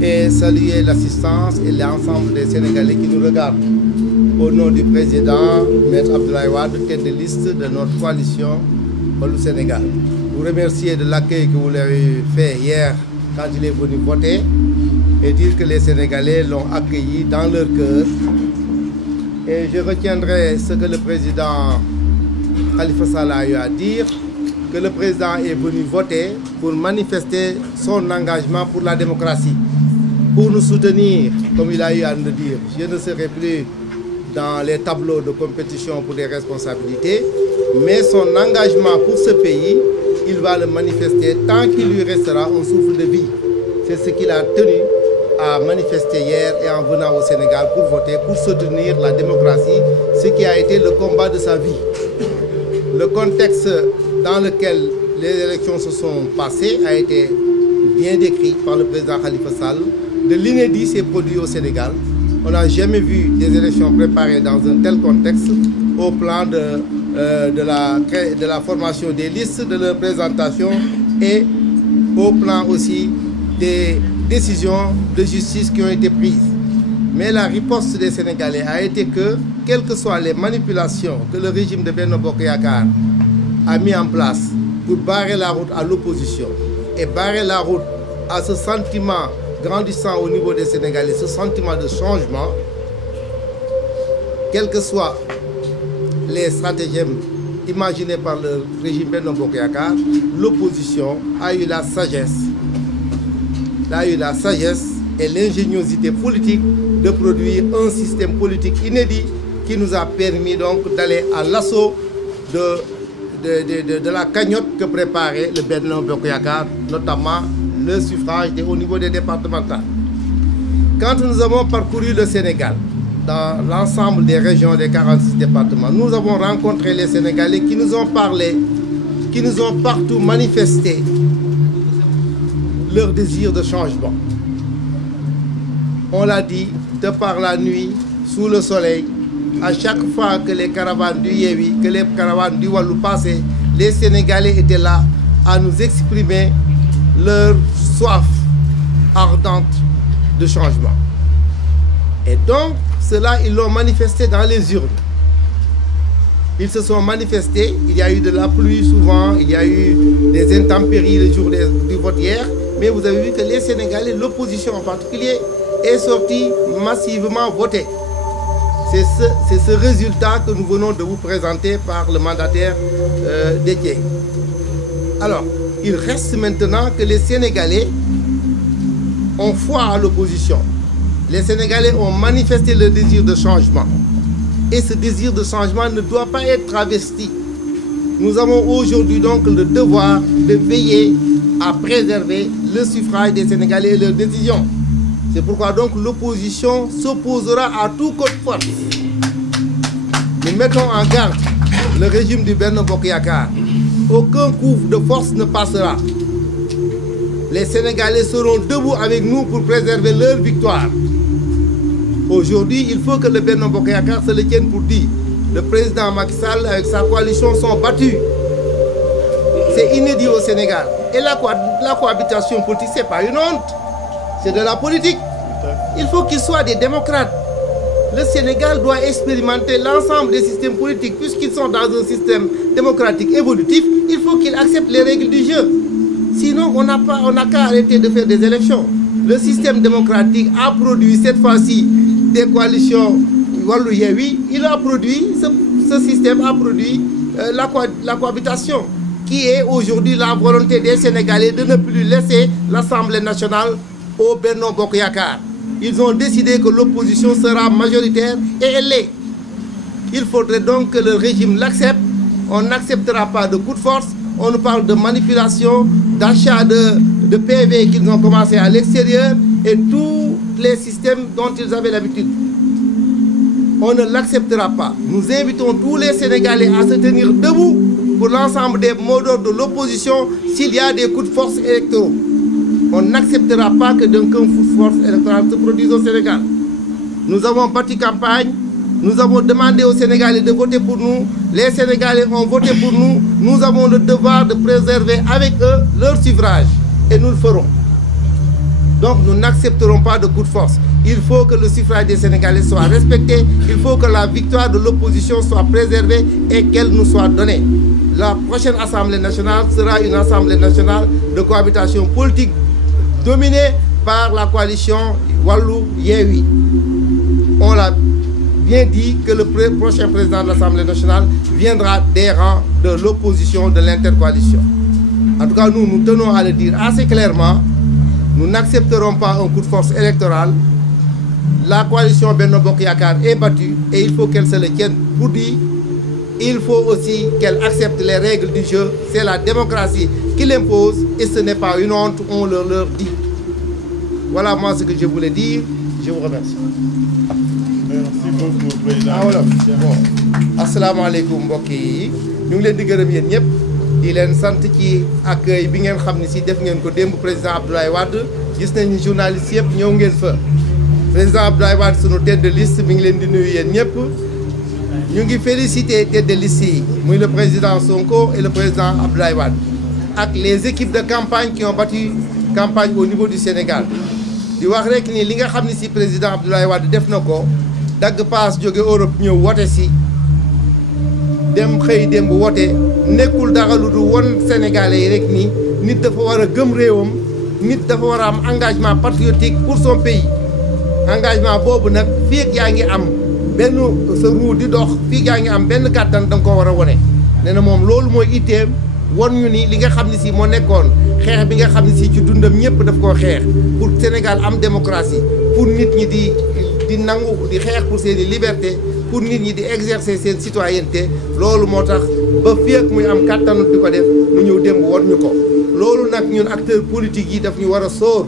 et saluer l'assistance et l'ensemble des Sénégalais qui nous regardent. Au nom du Président, Maître Abdoulaye Wade, tête de liste de notre coalition Wallu Sénégal. Vous remercier de l'accueil que vous l'avez fait hier quand il est venu voter et dire que les Sénégalais l'ont accueilli dans leur cœur. Et je retiendrai ce que le président Khalifa Sall a eu à dire, que le président est venu voter pour manifester son engagement pour la démocratie, pour nous soutenir, comme il a eu à nous le dire. Je ne serai plus dans les tableaux de compétition pour des responsabilités, mais son engagement pour ce pays, il va le manifester tant qu'il lui restera un souffle de vie. C'est ce qu'il a tenu à manifester hier et en venant au Sénégal pour voter, pour soutenir la démocratie, ce qui a été le combat de sa vie. Le contexte dans lequel les élections se sont passées a été bien décrit par le président Khalifa Sall. De l'inédit s'est produit au Sénégal. On n'a jamais vu des élections préparées dans un tel contexte au plan de la formation des listes, de leur présentation et au plan aussi des décisions de justice qui ont été prises. Mais la riposte des Sénégalais a été que, quelles que soient les manipulations que le régime de Benno Bokk Yakaar a mis en place pour barrer la route à l'opposition et barrer la route à ce sentiment grandissant au niveau des Sénégalais, ce sentiment de changement, quelles que soient les stratagèmes imaginés par le régime Benno Bokk Yakaar, l'opposition a eu la sagesse et l'ingéniosité politique de produire un système politique inédit qui nous a permis donc d'aller à l'assaut de la cagnotte que préparait le Benno Bokk Yakaar, notamment le suffrage au niveau des départementales. quand nous avons parcouru le Sénégal, dans l'ensemble des régions des 46 départements, nous avons rencontré les Sénégalais qui nous ont parlé, qui nous ont partout manifesté leur désir de changement. On l'a dit, de par la nuit, sous le soleil, à chaque fois que les caravanes du Yewwi, que les caravanes du Wallu passaient, les Sénégalais étaient là à nous exprimer leur soif ardente de changement. Et donc, cela, ils l'ont manifesté dans les urnes. Ils se sont manifestés, il y a eu de la pluie souvent, il y a eu des intempéries le jour du vote hier, mais vous avez vu que les Sénégalais, l'opposition en particulier, est sortie massivement voter. C'est ce résultat que nous venons de vous présenter par le mandataire Déthié. Alors, il reste maintenant que les Sénégalais ont foi à l'opposition. Les Sénégalais ont manifesté le désir de changement. Et ce désir de changement ne doit pas être travesti. Nous avons aujourd'hui donc le devoir de veiller à préserver le suffrage des Sénégalais et leurs décisions. C'est pourquoi donc l'opposition s'opposera à tout coup de force. Nous mettons en garde le régime du Benno Bokk Yakaar. Aucun coup de force ne passera. Les Sénégalais seront debout avec nous pour préserver leur victoire. Aujourd'hui, il faut que le Benno Bokk Yakaar se le tienne pour dire. Le président Macky Sall avec sa coalition sont battus. C'est inédit au Sénégal. Et la cohabitation politique, ce n'est pas une honte. C'est de la politique. Il faut qu'ils soient des démocrates. Le Sénégal doit expérimenter l'ensemble des systèmes politiques. Puisqu'ils sont dans un système démocratique évolutif, il faut qu'ils acceptent les règles du jeu. Sinon, on n'a qu'à arrêter de faire des élections. Le système démocratique a produit cette fois-ci des coalitions Wallu Yewwi. Il a produit, ce système a produit la cohabitation, qui est aujourd'hui la volonté des Sénégalais de ne plus laisser l'Assemblée nationale au Benno Bokk Yakaar. Ils ont décidé que l'opposition sera majoritaire et elle l'est. Il faudrait donc que le régime l'accepte. On n'acceptera pas de coup de force. On nous parle de manipulation, d'achat de PV qu'ils ont commencé à l'extérieur et tous les systèmes dont ils avaient l'habitude. On ne l'acceptera pas. Nous invitons tous les Sénégalais à se tenir debout pour l'ensemble des mots d'ordre de l'opposition s'il y a des coups de force électoraux. On n'acceptera pas que d'un coup de force électorale se produise au Sénégal. Nous avons bâti campagne, nous avons demandé aux Sénégalais de voter pour nous, les Sénégalais ont voté pour nous, nous avons le devoir de préserver avec eux leur suffrage et nous le ferons. Donc nous n'accepterons pas de coup de force. Il faut que le suffrage des Sénégalais soit respecté, il faut que la victoire de l'opposition soit préservée et qu'elle nous soit donnée. La prochaine Assemblée nationale sera une Assemblée nationale de cohabitation politique dominée par la coalition Wallu Yewwi. On l'a bien dit que le prochain président de l'Assemblée nationale viendra des rangs de l'opposition de l'intercoalition. En tout cas, nous tenons à le dire assez clairement. Nous n'accepterons pas un coup de force électoral. La coalition Benno Bokk Yakaar est battue et il faut qu'elle se le tienne pour dire. Il faut aussi qu'elle accepte les règles du jeu. C'est la démocratie qui l'impose et ce n'est pas une honte, on leur dit. Voilà moi ce que je voulais dire. Je vous remercie. Merci beaucoup, président. Voilà. Bon. Assalamu alaikum mbokk yi. Ñu ngi leen di gërëm yéen ñëpp di leen sant ci accueil bi ngeen xam ne si def ngeen ko démb président Abdoulaye Wade gis nañ ni journaliste yëpp ñëw ngeen fa. Président Abdoulaye Wade sunu tête de liste mi ngi leen di nuyu yéen ñëpp. Ñu ngi féliciter tête de liste yi muy le président Sonko et le président Abdoulaye Wade ak les équipes de campagne qui ont battu campagne au niveau du Sénégal. Di wax rek ni li nga xam ne si président Abdoulaye Wade def na ko dagg paas jóge Europe ñëw wote si dem xëy démb wote nekkul dara lu du won Sénégalais yi rek ni nit dafa war a gëm réewam nit dafa war a am engagement patriotique pour son pays. Engagement boobu nag fii ak yaa ngi am benn sa ruu di dox fii yaa ngi am benn kàttan da nga ko war a wone nee na moom loolu mooy itteem won ñu ni li nga xam ne si moo nekkoon xeex bi nga xam ne si ci dundam ñëpp daf koo xeex pour Sénégal am démocratie pour nit ñi di nangu di xeex pour seen i liberté pour nit ñi di exercer seen citoyenneté loolu moo tax ba fii ak muy am kàttanu di ko def mu ñëw démb won ñu ko loolu nag ñun acteurs politiques yi daf ñu war a sóor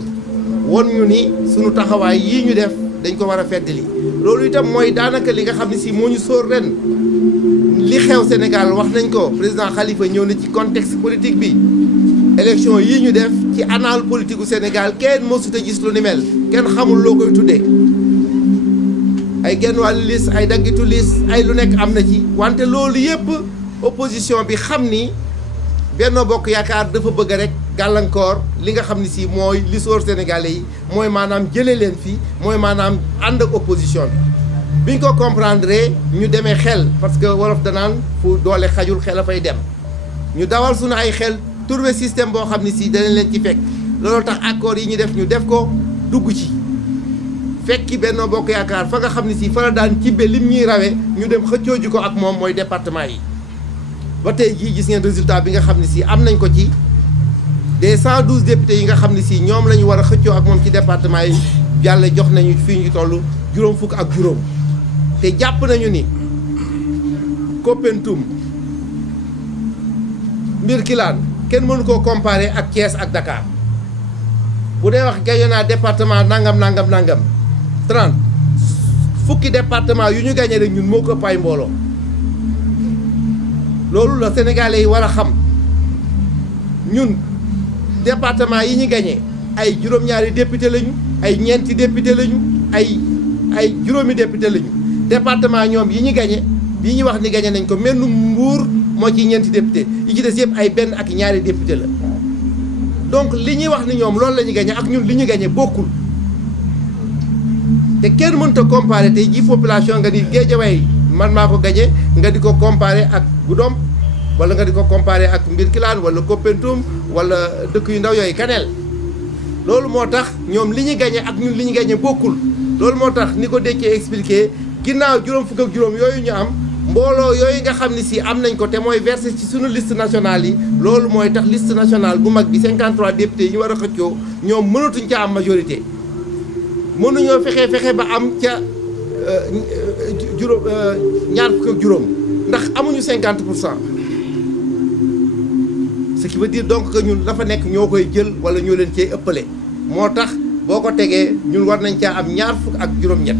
won ñu ni sunu taxawaay yii ñu def dañ ko war a feddali loolu itam mooy daanaka li nga xam ne si moo ñu sóor ren li xew Sénégal wax nañ ko président Khalifa ñëw na ci contexte politique bi élection yii ñu def ci annales politique gu Sénégal kenn mësut a gis lu ni mel kenn xamul loo koy tuddee ay genn wàllu liste ay daggitu liste ay lu nekk am na ci wante loolu yëpp opposition bi xam ni Benno Bokk Yaakaar dafa bëgg rek gàllankoor li nga xam ne si mooy li sóor sénégalais yi mooy maanaam jëlee leen fi mooy maanaam ànd ak opposition bi biñ ko comprendre ñu demee xel parce que wolof danaan fu doole xajul xel a fay dem ñu dawal suñu ay xel trouver système boo xam ne si danañ leen ci fekk looloo tax accord yi ñu def ko dugg ci fekki Benno Bokk Yaakaar fa nga xam ne si fa la daan cibbe lim ñuy rawe ñu dem xëccoo ji ko ak moom mooy département yi ba tey jii gis ngeen résultat bi nga xam ne si am nañ ko ci des 112 députés yi nga xam ne si ñoom la ñu war a xëccoo ak moom ci département yi yàlla jox nañu fii ñu toll juróom fukk ak juróom te jàpp nañu ni Koumpentoum Birkelane kenn mënu koo comparer ak Thiès ak Dakar bu dee wax gañe naa département nangam 30 fukki département yu ñu gañe rek ñun moo ko ëpp ay mbooloo loolu la sénégalais yi war a xam ñun département yi ñu gañe ay juróom-ñaari député lañu ay ñeenti député lañu ay juróomi député lañu département ñoom yi ñu gañe yi ñu wax ni gañe nañ ko mel nu Mbuur moo ci ñeenti député yi ci des yëpp ay benn ak ñaari député la donc li ñuy wax ni ñoom loolu la ñu gañe ak ñun li ñu gañe bokkul te kenn mënta comparer tey ji population nga di Guédiawaye man maa ko gañe nga di ko comparer ak Goudomp wala nga di ko comparer ak Birkelane wala Koumpentoum wala dëkk yu ndaw yooyu Kanel loolu moo tax ñoom li ñu gañe ak ñun li ñu gañe bokkul loolu moo tax ni ko Déthié expliqué ginnaaw juróom fukk ak juróom yooyu ñu am mbooloo yooyu nga xam ne si am nañ ko te mooy versé ci sunu liste nationale yi loolu mooy tax liste nationale bu mag bi 53 députés yi ñu war a xëccoo ñoom mënatuñ ca am majorité mënuñoo fexe ba am ca ñaar fukk ak juróom ndax amuñu 50%. ce qui veut dire donc que ñun la fa nekk ñoo koy jël wala ñoo leen cee ëppale moo tax boo ko tegee ñun war nañ caa am ñaar fukk ak juróom-ñett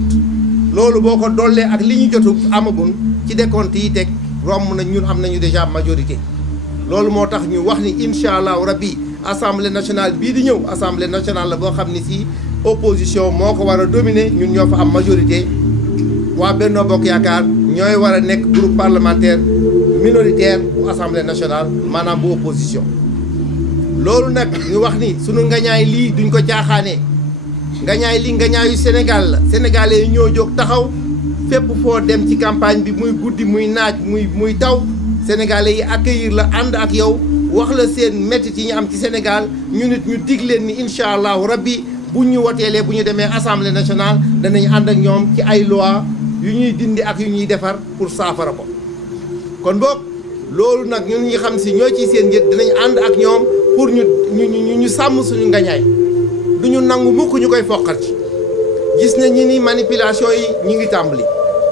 loolu boo ko dollee ak li ñu jotu amagun ci décompte yi teg romb nañ ñun am nañu déjà majorité loolu moo tax ñu wax ni incha allahu rabbi assemblée nationale bii di ñëw assemblée nationale la boo xam ni si opposition moo ko war a dominer ñun ñoo fa am majorité waa Benno Bokk Yaakaar ñooy war a nekk groupe parlementaire minoritaire bu assemblée nationale maanaam bu opposition loolu nag ñu wax ni sunu ngañaay lii duñ ko caaxaanee ngañaay lii ngañaayu Sénégal la sénégalais yi ñoo jóg taxaw fépp foo dem ci campagne bi muy guddi muy naaj muy taw sénégalais yi accueillir la ànd ak yow wax la seen métit yi ñu am ci Sénégal ñu nit ñu dig leen ni incha allahu rabbi bu ñu woteelee bu ñu demee assemblée nationale danañ ànd ak ñoom ci ay loi yu ñuy dindi ak yu ñuy defar pour saafara ko kon boog loolu nag ñun ñi xam si ñoo ciy seen njët dinañ ànd ak ñoom pour ñu sàmm suñu ngañaay du ñu nangu mukk ñu koy foqat ci gis na ñi ni manipulation yi ñu ngi tàmbali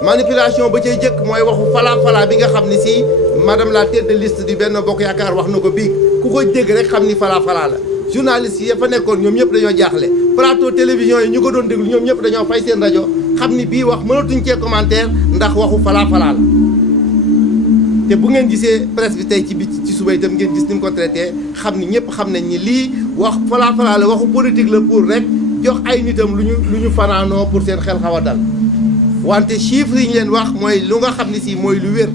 manipulation ba cay jëkk mooy waxu falaa bi nga xam ne si madame la tête de liste du Benno Bokk Yaakaar wax na ko bii ku ko dégg rek xam ni falaa la journaliste yi fa nekkoon ñoom ñëpp dañoo jaaxle plateau télévision yi ñu ko doon déglu ñoom ñëpp dañoo fay seen rajo xam ni bii wax mënatuñ cee commentaire ndax waxu falaa la te bu ngeen gisee presse bi tey ci suba itam ngeen gis ni mu ko traité xam ni ñëpp xam nañ ni lii wax falaa la waxu politique la pour rek jox ay nitam lu ñu fanaanoo pour seen xel xaw a dal wante chiffres yi ñu leen wax mooy lu nga xam ni si mooy lu wér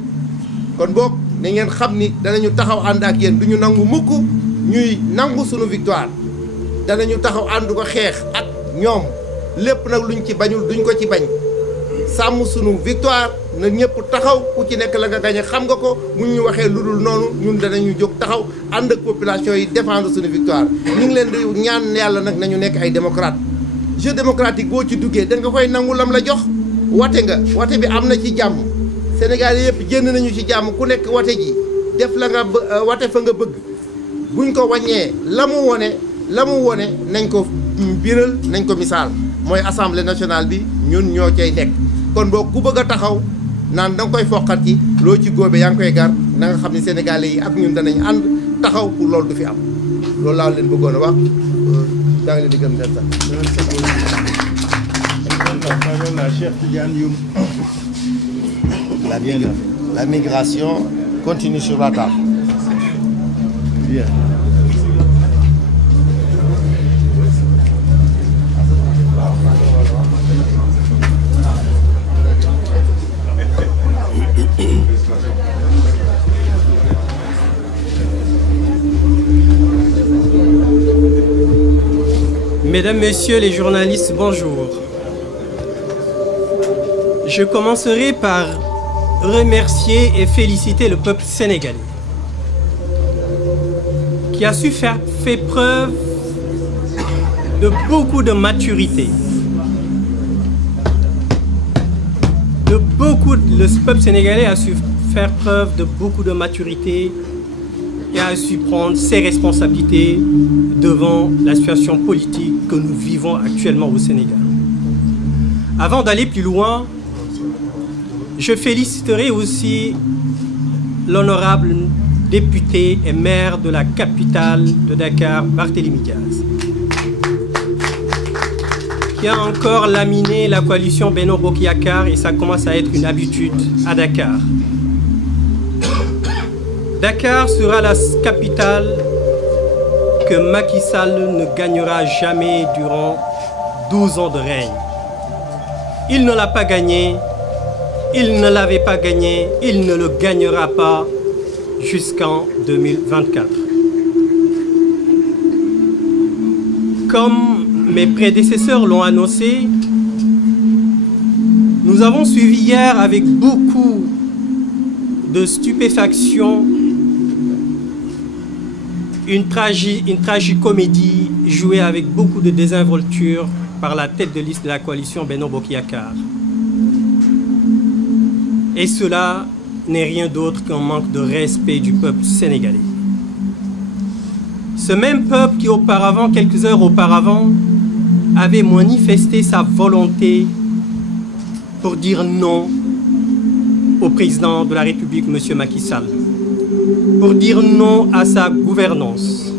kon boog na ngeen xam ni danañu taxaw ànd ak yéen du ñu nangu mukk ñuy nangu suñu victoire danañu taxaw ànd ko xeex ak ñoom lépp nag luñ ci bañul duñ ko ci bañ sàmm suñu victoire na ñëpp taxaw ku ci nekk la nga gañe xam nga ko mu ñu waxee lu dul noonu ñun danañu jóg taxaw ànd ak population yi défendre suñu victoire ñu ngi leen di ñaan yàlla nag nañu nekk ay démocrate jeu démocratique boo ci duggee da nga koy nangu lam la jox wate bi am na ci jàmm Sénégal yëpp génn nañu ci jàmm ku nekk wate ji def la nga wate fa nga bëgg buñ ko wàññee la mu wone nañ ko biral nañ ko misaal mooy assemblée nationale bi ñun ñoo cay nekk kon boo ku bëgg a taxaw naan da nga koy foqat ci loo ci góobe yaa ngi koy gar na nga xam ne sénégalais yi ak ñun danañ ànd taxaw pour loolu du fi am loolu laa leen bëggoon a wax maa ngi leen di gëm di la migration continue sur la table. Bien. Mesdames, Messieurs les journalistes, bonjour. Je commencerai par remercier et féliciter le peuple sénégalais qui a su faire preuve de beaucoup de maturité. Le peuple sénégalais a su faire preuve de beaucoup de maturité et a su prendre ses responsabilités devant la situation politique que nous vivons actuellement au Sénégal. Avant d'aller plus loin, je féliciterai aussi l'honorable député et maire de la capitale de Dakar, Barthélémy Diaz, qui a encore laminé la coalition Benno Bokk Yakaar et ça commence à être une habitude à Dakar. Dakar sera la capitale que Macky Sall ne gagnera jamais durant 12 ans de règne. Il ne l'a pas gagné, il ne l'avait pas gagné, il ne le gagnera pas jusqu'en 2024. Comme mes prédécesseurs l'ont annoncé, nous avons suivi hier avec beaucoup de stupéfaction une tragicomédie jouée avec beaucoup de désinvolture par la tête de liste de la coalition Benno Bokk Yakaar. Et cela n'est rien d'autre qu'un manque de respect du peuple sénégalais. Ce même peuple qui auparavant, quelques heures auparavant, avait manifesté sa volonté pour dire non au président de la République, M. Macky Sall, pour dire non à sa gouvernance.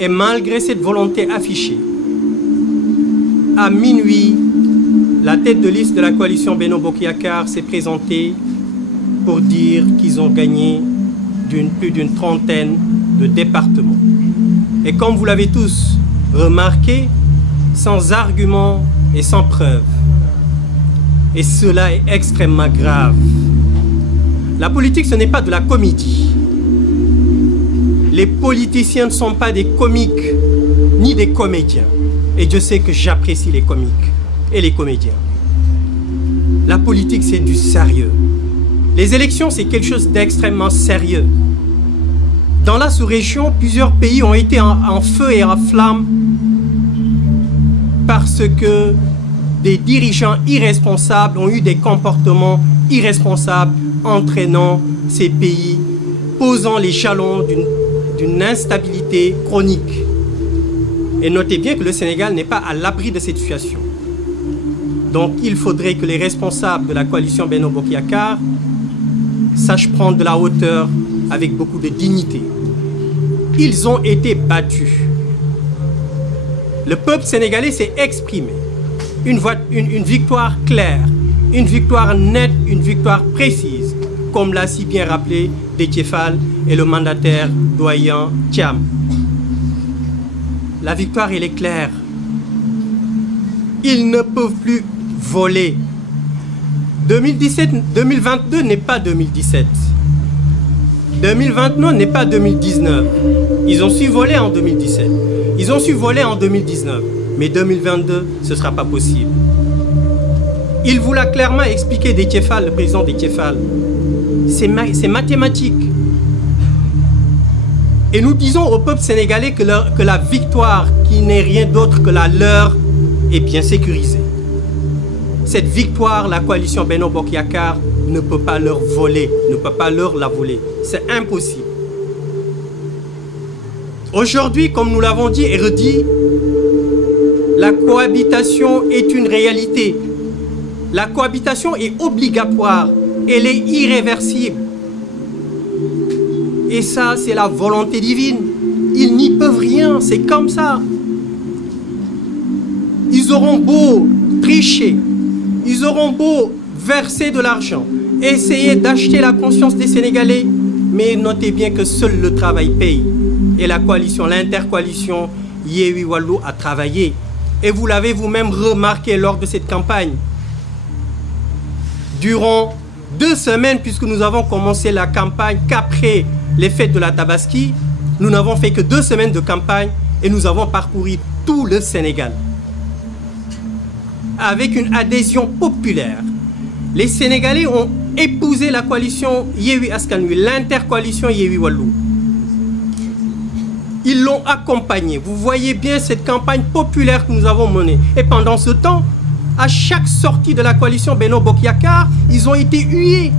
Et malgré cette volonté affichée, à minuit, la tête de liste de la coalition Benno Bokk Yakaar s'est présentée pour dire qu'ils ont gagné plus d'une trentaine de départements. Et comme vous l'avez tous remarqué, sans argument et sans preuve. Et cela est extrêmement grave. La politique, ce n'est pas de la comédie. Les politiciens ne sont pas des comiques, ni des comédiens. Et Dieu sait que j'apprécie les comiques et les comédiens. La politique, c'est du sérieux. Les élections, c'est quelque chose d'extrêmement sérieux. Dans la sous-région, plusieurs pays ont été en feu et en flamme parce que des dirigeants irresponsables ont eu des comportements irresponsables entraînant ces pays, posant les jalons d'une instabilité chronique. Et notez bien que le Sénégal n'est pas à l'abri de cette situation. Donc il faudrait que les responsables de la coalition Benno Bokk Yakaar sachent prendre de la hauteur avec beaucoup de dignité. Ils ont été battus. Le peuple sénégalais s'est exprimé. Une victoire claire, une victoire nette, une victoire précise, comme l'a si bien rappelé Déthié Fall et le mandataire doyen Thiam. La victoire, elle est claire. Ils ne peuvent plus voler. 2022 n'est pas 2017. 2029 n'est pas 2019. Ils ont su voler en 2017. Ils ont su voler en 2019. Mais 2022, ce ne sera pas possible. Il vous l'a clairement expliqué, Déthié Fall, le président Déthié Fall. C'est mathématique. Et nous disons au peuple sénégalais que la victoire, qui n'est rien d'autre que la leur, est bien sécurisée. Cette victoire, la coalition Benno Bokk Yakaar ne peut pas leur voler, ne peut pas leur la voler. C'est impossible. Aujourd'hui, comme nous l'avons dit et redit, la cohabitation est une réalité. La cohabitation est obligatoire. Elle est irréversible. Et ça, c'est la volonté divine. Ils n'y peuvent rien, c'est comme ça. Ils auront beau tricher, ils auront beau verser de l'argent, essayer d'acheter la conscience des Sénégalais, mais notez bien que seul le travail paye. Et la coalition, l'intercoalition Yewwi Wallu a travaillé. Et vous l'avez vous-même remarqué lors de cette campagne. Durant 2 semaines, puisque nous avons commencé la campagne qu'après les fêtes de la Tabaski, nous n'avons fait que 2 semaines de campagne et nous avons parcouru tout le Sénégal. Avec une adhésion populaire. Les Sénégalais ont épousé la coalition Yewwi Askan Wi, l'intercoalition Yewwi Wallu. Ils l'ont accompagné. Vous voyez bien cette campagne populaire que nous avons menée. Et pendant ce temps, à chaque sortie de la coalition Benno Bokk Yakaar, ils ont été hués.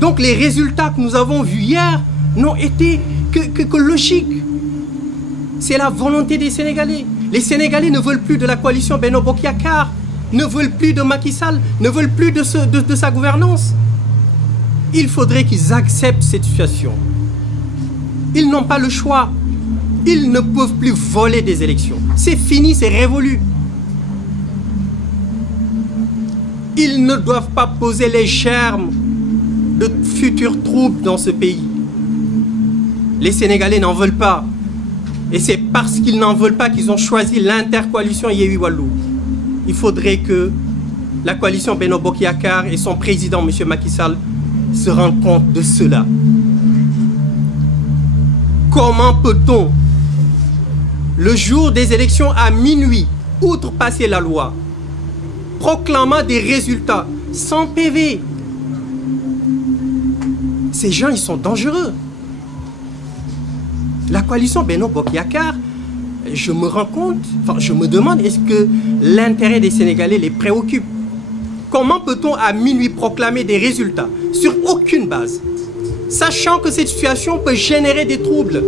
Donc les résultats que nous avons vus hier n'ont été que logiques. C'est la volonté des Sénégalais. Les Sénégalais ne veulent plus de la coalition Benno Bokk Yakaar, ne veulent plus de Macky Sall, ne veulent plus de sa gouvernance. Il faudrait qu'ils acceptent cette situation. Ils n'ont pas le choix. Ils ne peuvent plus voler des élections. C'est fini, c'est révolu. Ils ne doivent pas poser les germes de futurs troubles dans ce pays. Les Sénégalais n'en veulent pas. Et c'est parce qu'ils n'en veulent pas qu'ils ont choisi l'intercoalition Yewwi Wallu. Il faudrait que la coalition Benno Bokk Yakaar et son président, M. Macky Sall, se rendent compte de cela. Comment peut-on, le jour des élections à minuit, outrepasser la loi, proclamant des résultats sans PV? Ces gens, ils sont dangereux. La coalition Benno Bokk Yakaar, je me rends compte, enfin je me demande, est-ce que l'intérêt des Sénégalais les préoccupe? Comment peut-on à minuit proclamer des résultats sur aucune base, sachant que cette situation peut générer des troubles,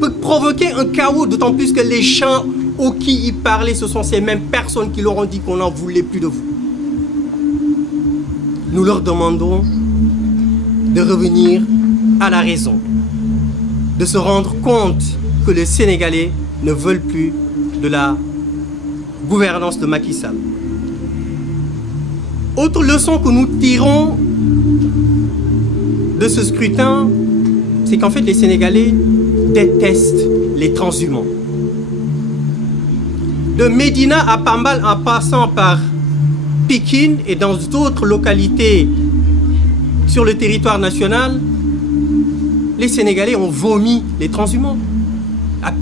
peut provoquer un chaos, d'autant plus que les gens aux qui il parlait, ce sont ces mêmes personnes qui leur ont dit qu'on n'en voulait plus de vous. Nous leur demandons de revenir à la raison, de se rendre compte que les Sénégalais ne veulent plus de la gouvernance de Macky Sall. Autre leçon que nous tirons de ce scrutin, c'est qu'en fait les Sénégalais détestent les transhumants. De Médina à Pambal en passant par Pikine et dans d'autres localités sur le territoire national, les Sénégalais ont vomi les transhumants.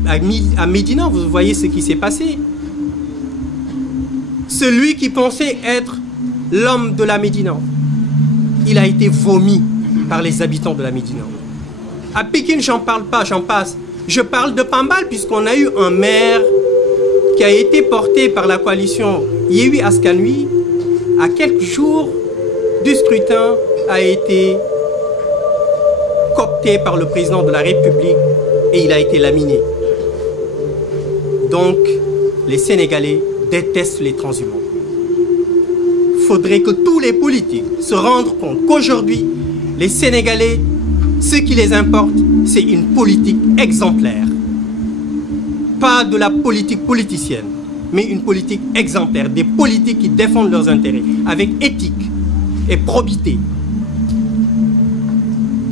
À Médina, vous voyez ce qui s'est passé. Celui qui pensait être l'homme de la Médina, il a été vomi par les habitants de la Médina. À Pikine, j'en parle pas, j'en passe. Je parle de Pambal puisqu'on a eu un maire qui a été porté par la coalition Yewwi Askan Wi. À quelques jours du scrutin, a été coopté par le président de la République et il a été laminé. Donc, les Sénégalais détestent les transhumants. Il faudrait que tous les politiques se rendent compte qu'aujourd'hui, les Sénégalais, ce qui les importe, c'est une politique exemplaire. Pas de la politique politicienne, mais une politique exemplaire. Des politiques qui défendent leurs intérêts, avec éthique et probité.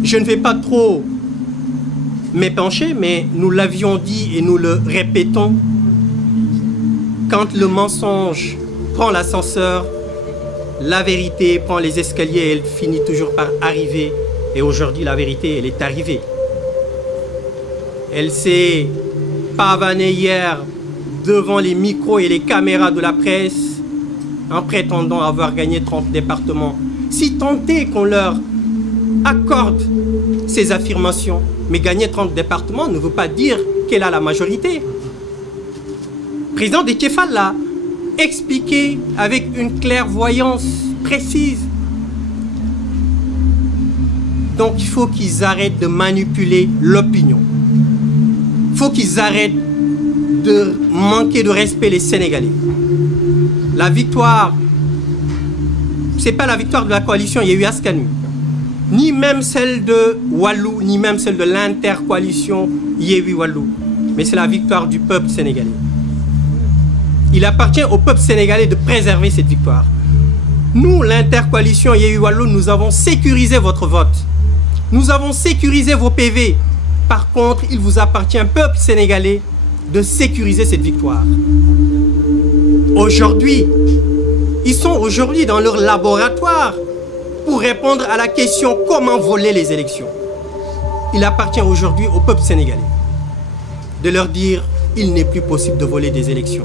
Je ne vais pas trop m'épancher, mais nous l'avions dit et nous le répétons. Quand le mensonge prend l'ascenseur, la vérité prend les escaliers et elle finit toujours par arriver. Et aujourd'hui, la vérité, elle est arrivée. Elle s'est pavanée hier devant les micros et les caméras de la presse en prétendant avoir gagné 30 départements. Si tant est qu'on leur accorde ces affirmations, mais gagner 30 départements ne veut pas dire qu'elle a la majorité. Le président Déthié Fall l'a expliqué avec une clairvoyance précise. Donc il faut qu'ils arrêtent de manipuler l'opinion. Il faut qu'ils arrêtent de manquer de respect les Sénégalais. La victoire, ce n'est pas la victoire de la coalition Yewwi Askan Wi, ni même celle de Wallu, ni même celle de l'intercoalition Yewwi Wallu, mais c'est la victoire du peuple sénégalais. Il appartient au peuple sénégalais de préserver cette victoire. Nous, l'intercoalition Yewwi Wallu, nous avons sécurisé votre vote. Nous avons sécurisé vos PV. Par contre, il vous appartient, peuple sénégalais, de sécuriser cette victoire. Aujourd'hui, ils sont aujourd'hui dans leur laboratoire pour répondre à la question comment voler les élections. Il appartient aujourd'hui au peuple sénégalais de leur dire il n'est plus possible de voler des élections.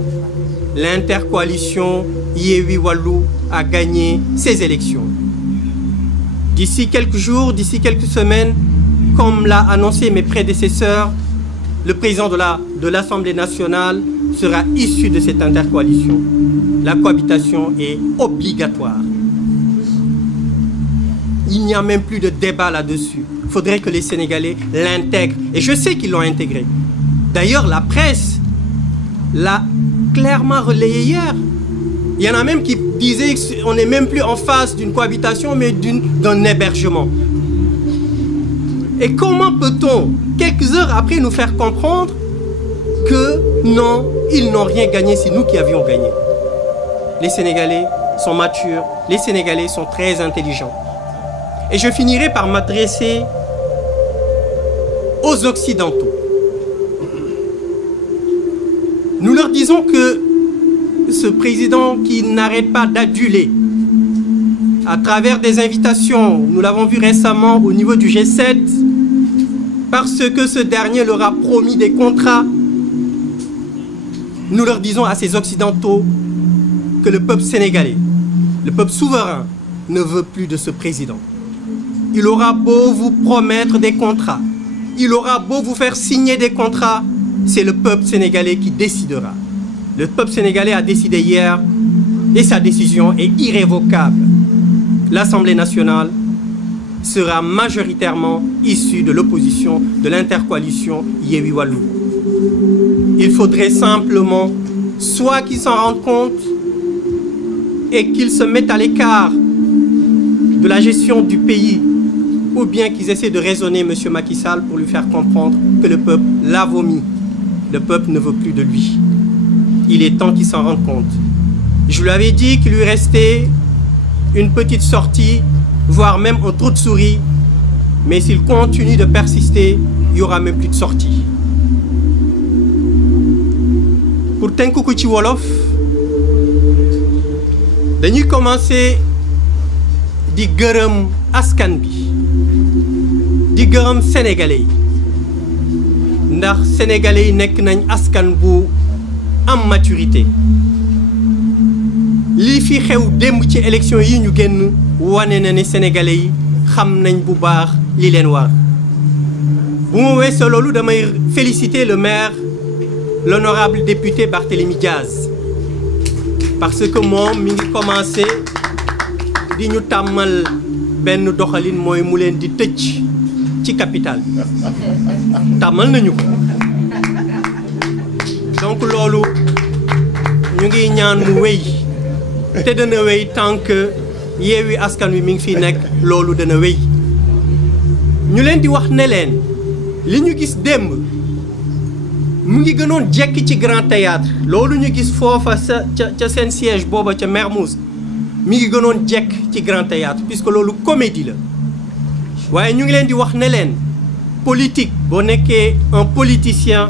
L'intercoalition Yewwi Wallu a gagné ces élections. D'ici quelques jours, d'ici quelques semaines, comme l'a annoncé mes prédécesseurs, le président de l'Assemblée nationale sera issu de cette intercoalition. La cohabitation est obligatoire. Il n'y a même plus de débat là-dessus. Il faudrait que les Sénégalais l'intègrent. Et je sais qu'ils l'ont intégré. D'ailleurs, la presse l'a clairement relayé hier. Il y en a même qui disaient qu'on n'est même plus en face d'une cohabitation, mais d'un hébergement. Et comment peut-on, quelques heures après, nous faire comprendre que non, ils n'ont rien gagné, c'est nous qui avions gagné. Les Sénégalais sont matures, les Sénégalais sont très intelligents. Et je finirai par m'adresser aux Occidentaux. Nous leur disons que ce président qui n'arrête pas d'aduler à travers des invitations, nous l'avons vu récemment au niveau du G7, parce que ce dernier leur a promis des contrats, nous leur disons à ces Occidentaux que le peuple sénégalais, le peuple souverain, ne veut plus de ce président. Il aura beau vous promettre des contrats, il aura beau vous faire signer des contrats, c'est le peuple sénégalais qui décidera. Le peuple sénégalais a décidé hier et sa décision est irrévocable. L'Assemblée nationale sera majoritairement issue de l'opposition de l'intercoalition Yewwi Wallu. Il faudrait simplement soit qu'ils s'en rendent compte et qu'ils se mettent à l'écart de la gestion du pays, ou bien qu'ils essaient de raisonner M. Macky Sall pour lui faire comprendre que le peuple l'a vomi. Le peuple ne veut plus de lui. Il est temps qu'il s'en rende compte. Je lui avais dit qu'il lui restait une petite sortie, voire même un trou de souris, mais s'il continue de persister, il n'y aura même plus de sortie. Pour tënk ko ci wolof, dañuy commencer di gërëm askan bi, di gërëm sénégalais yi, ndax sénégalais yi nekk nañ askan bu am maturité. Lii fi xew démb ci élection yi ñu génn wane na ne sénégalais yi xam nañ bu baax li leen war. Bu ma weesoo loolu damay féliciter le maire, l'honorable député Barthélémy Diaz, parce que moom mi ngi commencé di ñu tàmmal benn doxalin mooy mu leen di tëj ci capital tàmmal nañu ko. Donc loolu ñu ngi ñaan mu wéy te dana wéy tant que Yewwi Askan Wi mi ngi fi nekk, loolu dana wéy. ñu leen di wax ne leen li ñu gis démb mu ngi gënoon jekk ci Grand Théâtre, loolu ñu gis foofa ca seen siège booba ca Mermoz mi ngi gënoon jekk ci Grand Théâtre, puisque loolu comédie la. waaye ñu ngi leen di wax ne leen politique boo nekkee un politicien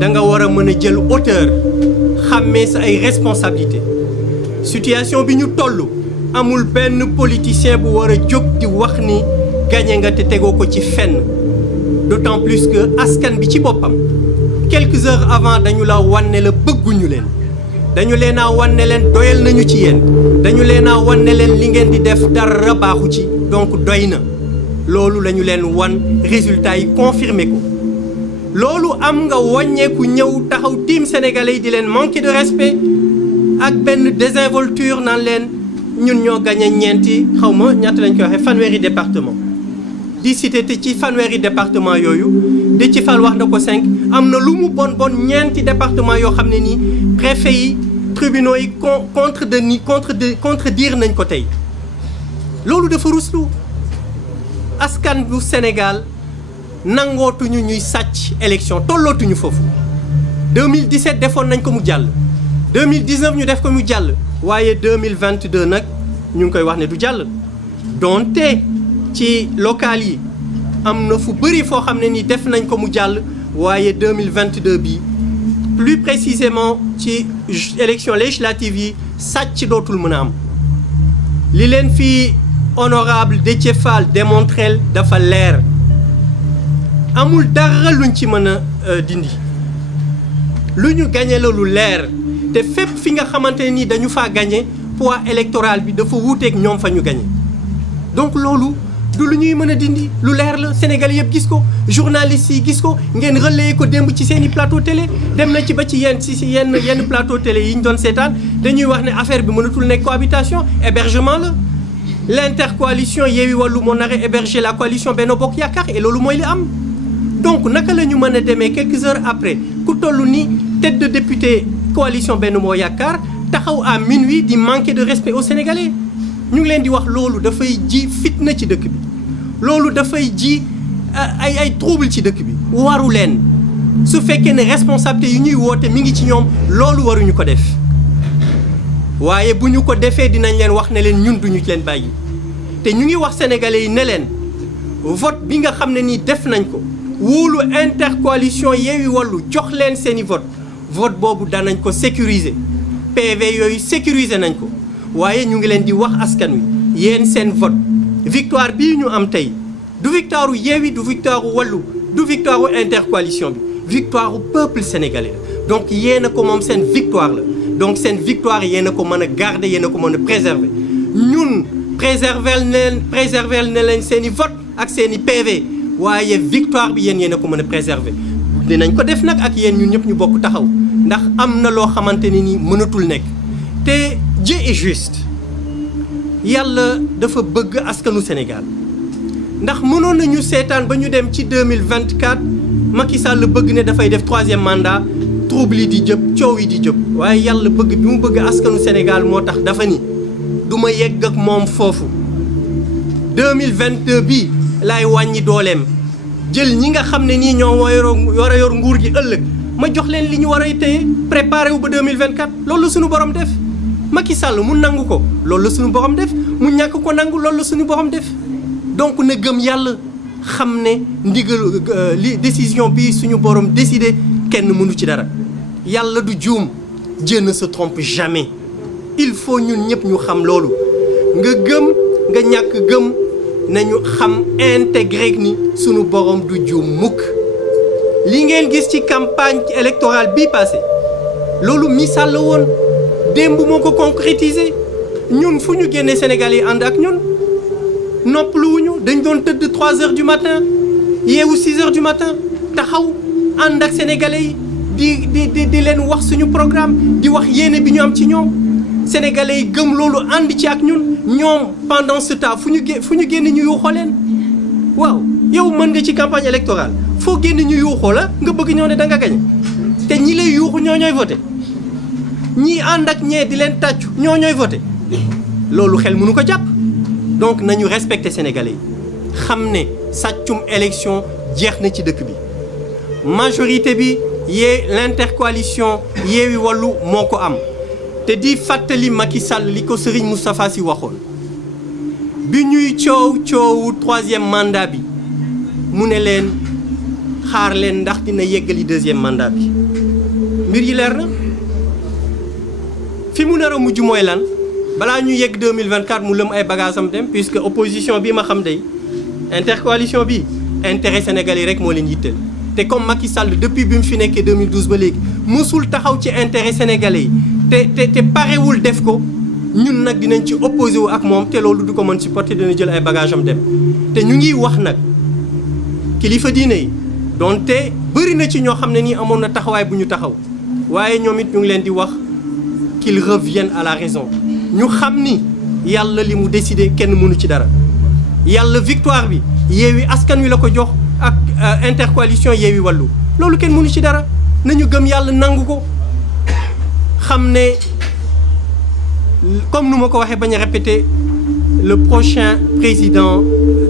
da nga war a mën a jël hauteur, xàmmee sa ay responsabilité. Situation bi ñu toll amul benn politicien bu war a jóg di wax ni gagné nga te tegoo ko ci fenn, d'autant plus que askan bi ci boppam quelques heures avant dañu la wan ne la bëgguñu leen, dañu leen a wan ne leen doyal nañu ci yéen, dañu leen a wan ne leen li ngeen di def dara baaxu ci, donc doy na. loolu la ñu leen wan, résultat yi confirmé ko. loolu am nga wàññeeku ñëw taxaw team sénégalais yi di leen manquer de respect ak benn désinvolture naan leen ñun ñoo gagné ñeenti xaw ma ñaata lañ koy waxee fanweeri département. di cité te ci fanweeri département yooyu de ci fal wax na ko 5 am na lu mu bon ñeenti département yoo xam ne nii préfet yi tribunaux yi contredire nañ ko tey. loolu dafa ruslu. askan bu Sénégal nangootuñu ñuy sàcc élection tollootuñu foofu. 2017 defoon nañ ko mu jàll 2019 ñu def ko mu jàll waaye 2022 nag ñu ngi koy wax ne du jàll donte ci local yi am na fu bëri foo xam ne ni def nañ ko mu jàll waaye 2022 bi plus précisément ci élection législative yi sàcc dootul mën a am li leen fi honorable Déthié Fall démontré dafa leer amul dara luñ ci mën a dindi lu ñu gagné la lu leer te fépp fi nga xamante ni dañu faa gagné poids électoral bi dafa wuuteeg ñoom fa ñu gagné donc loolu du lu ñuy mën a dindi lu leer la Sénégal yëpp gis ko journalistes yi gis ko ngeen relayé ko démb ci seen i plateau télé dem na ci ba ci yenn plateau télé yi ñu doon seetaan dañuy wax ne affaire bi mënatul nekk cohabitation hébergement la l'intercoalition Yewwi Wallu moo nar a héberger la coalition Benno Bokk Yaakaar et loolu mooy li am donc naka la ñu mën a demee quelques heures après ku toll ni tête de député coalition Benno Bokk Yaakaar taxaw à minuit di manquer de respect aux Sénégalais ñu ngi leen di wax loolu dafay ji fitna ci dëkk bi loolu dafay ji ay trouble ci dëkk bi waru leen su fekkee ne responsabilité yu ñuy woote mi ngi ci ñoom loolu waruñu ko def waaye bu ñu ko defee dinañ leen wax ne leen ñun duñu leen bàyyi te ñu ngi wax sénégalais yi ne leen vote bi nga xam ne nii def nañ ko wóolu intercoalition Yewwi Wallu jox leen seeni vote boobu danañ ko sécuriser PV yooyu sécuriser nañ ko waaye ñu ngi leen di wax askan wi yéen seen vote victoire bii ñu am tey du victoire u Yewwi du victoire u Wallu du victoire u intercoalition bi victoire u peuple sénégalais la donc yéen a ko moom seen victoire la donc seen victoire yéen a ko mën a garder yéen a ko mën a préserver ñun préserver na leen seen i vote ak seen i PV waaye victoire bi yéen a ko mën a préserver dinañ ko def nag ak yéen ñun ñëpp ñu bokk taxaw ndax am na loo xamante ne ni mënatul nekk te Dieu est juste yàlla dafa bëgg askanu Sénégal ndax mënoon nañu seetaan ba ñu dem ci 2024 Macky Sall bëgg ne dafay def 3e mandat trouble yi di jëp coow yi di jëp waaye yàlla bëgg bi mu bëgg askanu Sénégal moo tax dafa ni du ma yegg ak moom foofu 2022 bi laay wàññi dooleem jël ñi nga xam ne nii ñoo war a yor nguur gi ëllëg ma jox leen li ñu war a téye préparé wu ba 2024 loolu la suñu borom def Macky Sall mu nangu ko loolu la suñu borom def mu ñàkk ko nangu loolu la suñu borom def donc na gëm yàlla xam ne ndigal li décision bi suñu borom décidé kenn mënu ci dara yàlla du juum Dieu ne se trompe jamais il faut ñun ñëpp ñu xam loolu nga gëm nga ñàkk gëm nañu xam intégré ni suñu borom du juum mukk li ngeen gis ci campagne électorale bii passé loolu misaal la woon démb moo ko concrétiser ñun fu ñu génnee Sénégal yi ànd ak ñun noppaluwuñu dañ doon tëdd 3 heures du matin yeewu 6 heures du matin taxaw ànd ak sénégalais yi di leen wax suñu programme di wax yéene bi ñu am ci ñoom sénégalais yi gëm loolu ànd ci ak ñun ñoom pendant ce temps fu ñu génn ñu yuuxoo leen waaw yow mën nga ci campagne électorale foo génn ñu yuuxoo la nga bëgg ñëw ne da nga gañ te ñi lay yuuxu ñooy voté ñii ànd ak ñee di leen tàccu ñooy voté loolu xel mënu ko jàpp donc nañu respecté sénégalais yi xam ne sàccum élection jeex na ci dëkk bi majorité bi l'intercoalition Yewwi Wallu moo ko am te di fàttali Macky Sall li ko Serigne Moustapha Sy waxoon bi ñuy coowu 3e mandat bi mu ne leen xaar leen ndax dina yeggali 2e mandat bi mbir yi leer na fi mu nar a mujj mooy lan balaa ñu yegg 2024 mu lëm ay bagaasam dem puisque opposition bi ma xam day intercoalition bi intérêt sénégalais rek moo leen yitteel te comme Macky Sall depuis bi mu fi nekkee 2012 ba léegi musul taxaw ci intérêt sénégalais yi te parewul def ko ñun nag dinañ ci opposé wu ak moom te loolu du ko mën supporter dina jël ay bagage am dem te ñu ngi wax nag kilifa diine yi donte bëri na ci ñoo xam ne nii amoon na taxawaay bu ñu taxaw waaye ñoom it ñu ngi leen di wax qu'ils reviennent à la raison ñu xam ni yàlla li mu décidé kenn mënu ci dara yàlla victoire bi Yewwi Askan Wi la ko jox ak intercoalition Yewwi Wallu loolu kenn mënu ci dara nañu gëm yàlla nangu ko xam ne comme nu ma ko waxee bañ a répéter le prochain président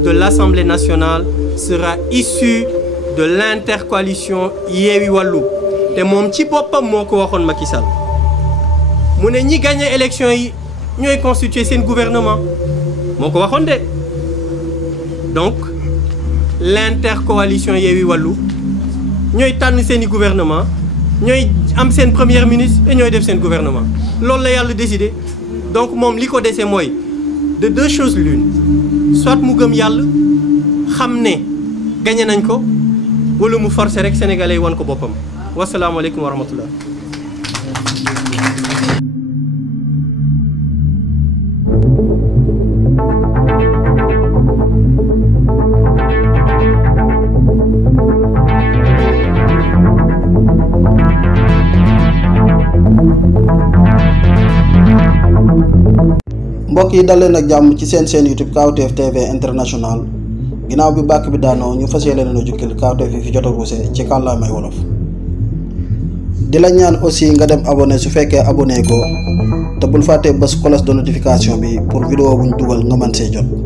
de l'Assemblée nationale sera issu de l'intercoalition Yewwi Wallu te moom ci boppam moo ko waxoon Macky Sall mu ne ñi gagné élection yi ñooy constituer seen gouvernement moo ko waxoon de donc l'intercoalition Yewwi Wallu ñooy tànn seeni gouvernement ñooy am seen premier ministre et ñooy def seen gouvernement loolu la yàlla décidé donc moom li ko dese mooy de deux choses l'une soit mu gëm yàlla xam ne gagné nañ ko wala mu forcer rek sénégalais yi wan ko boppam wasalaamaaleykum wa rahmatullah. mbokk yi dal leen ak jàmm ci seen YouTube Kawtef TV International ginnaaw bi bàkk bi daanoo ñu fas yéene na jukkil Kawtef yi fi jot a ruuse ci kàllaamay wolof di la ñaan aussi nga dem abonné su fekkee abonné ko te bul fàtte bës cloche de notification bi pour vidéo buñ dugal nga mën see jot.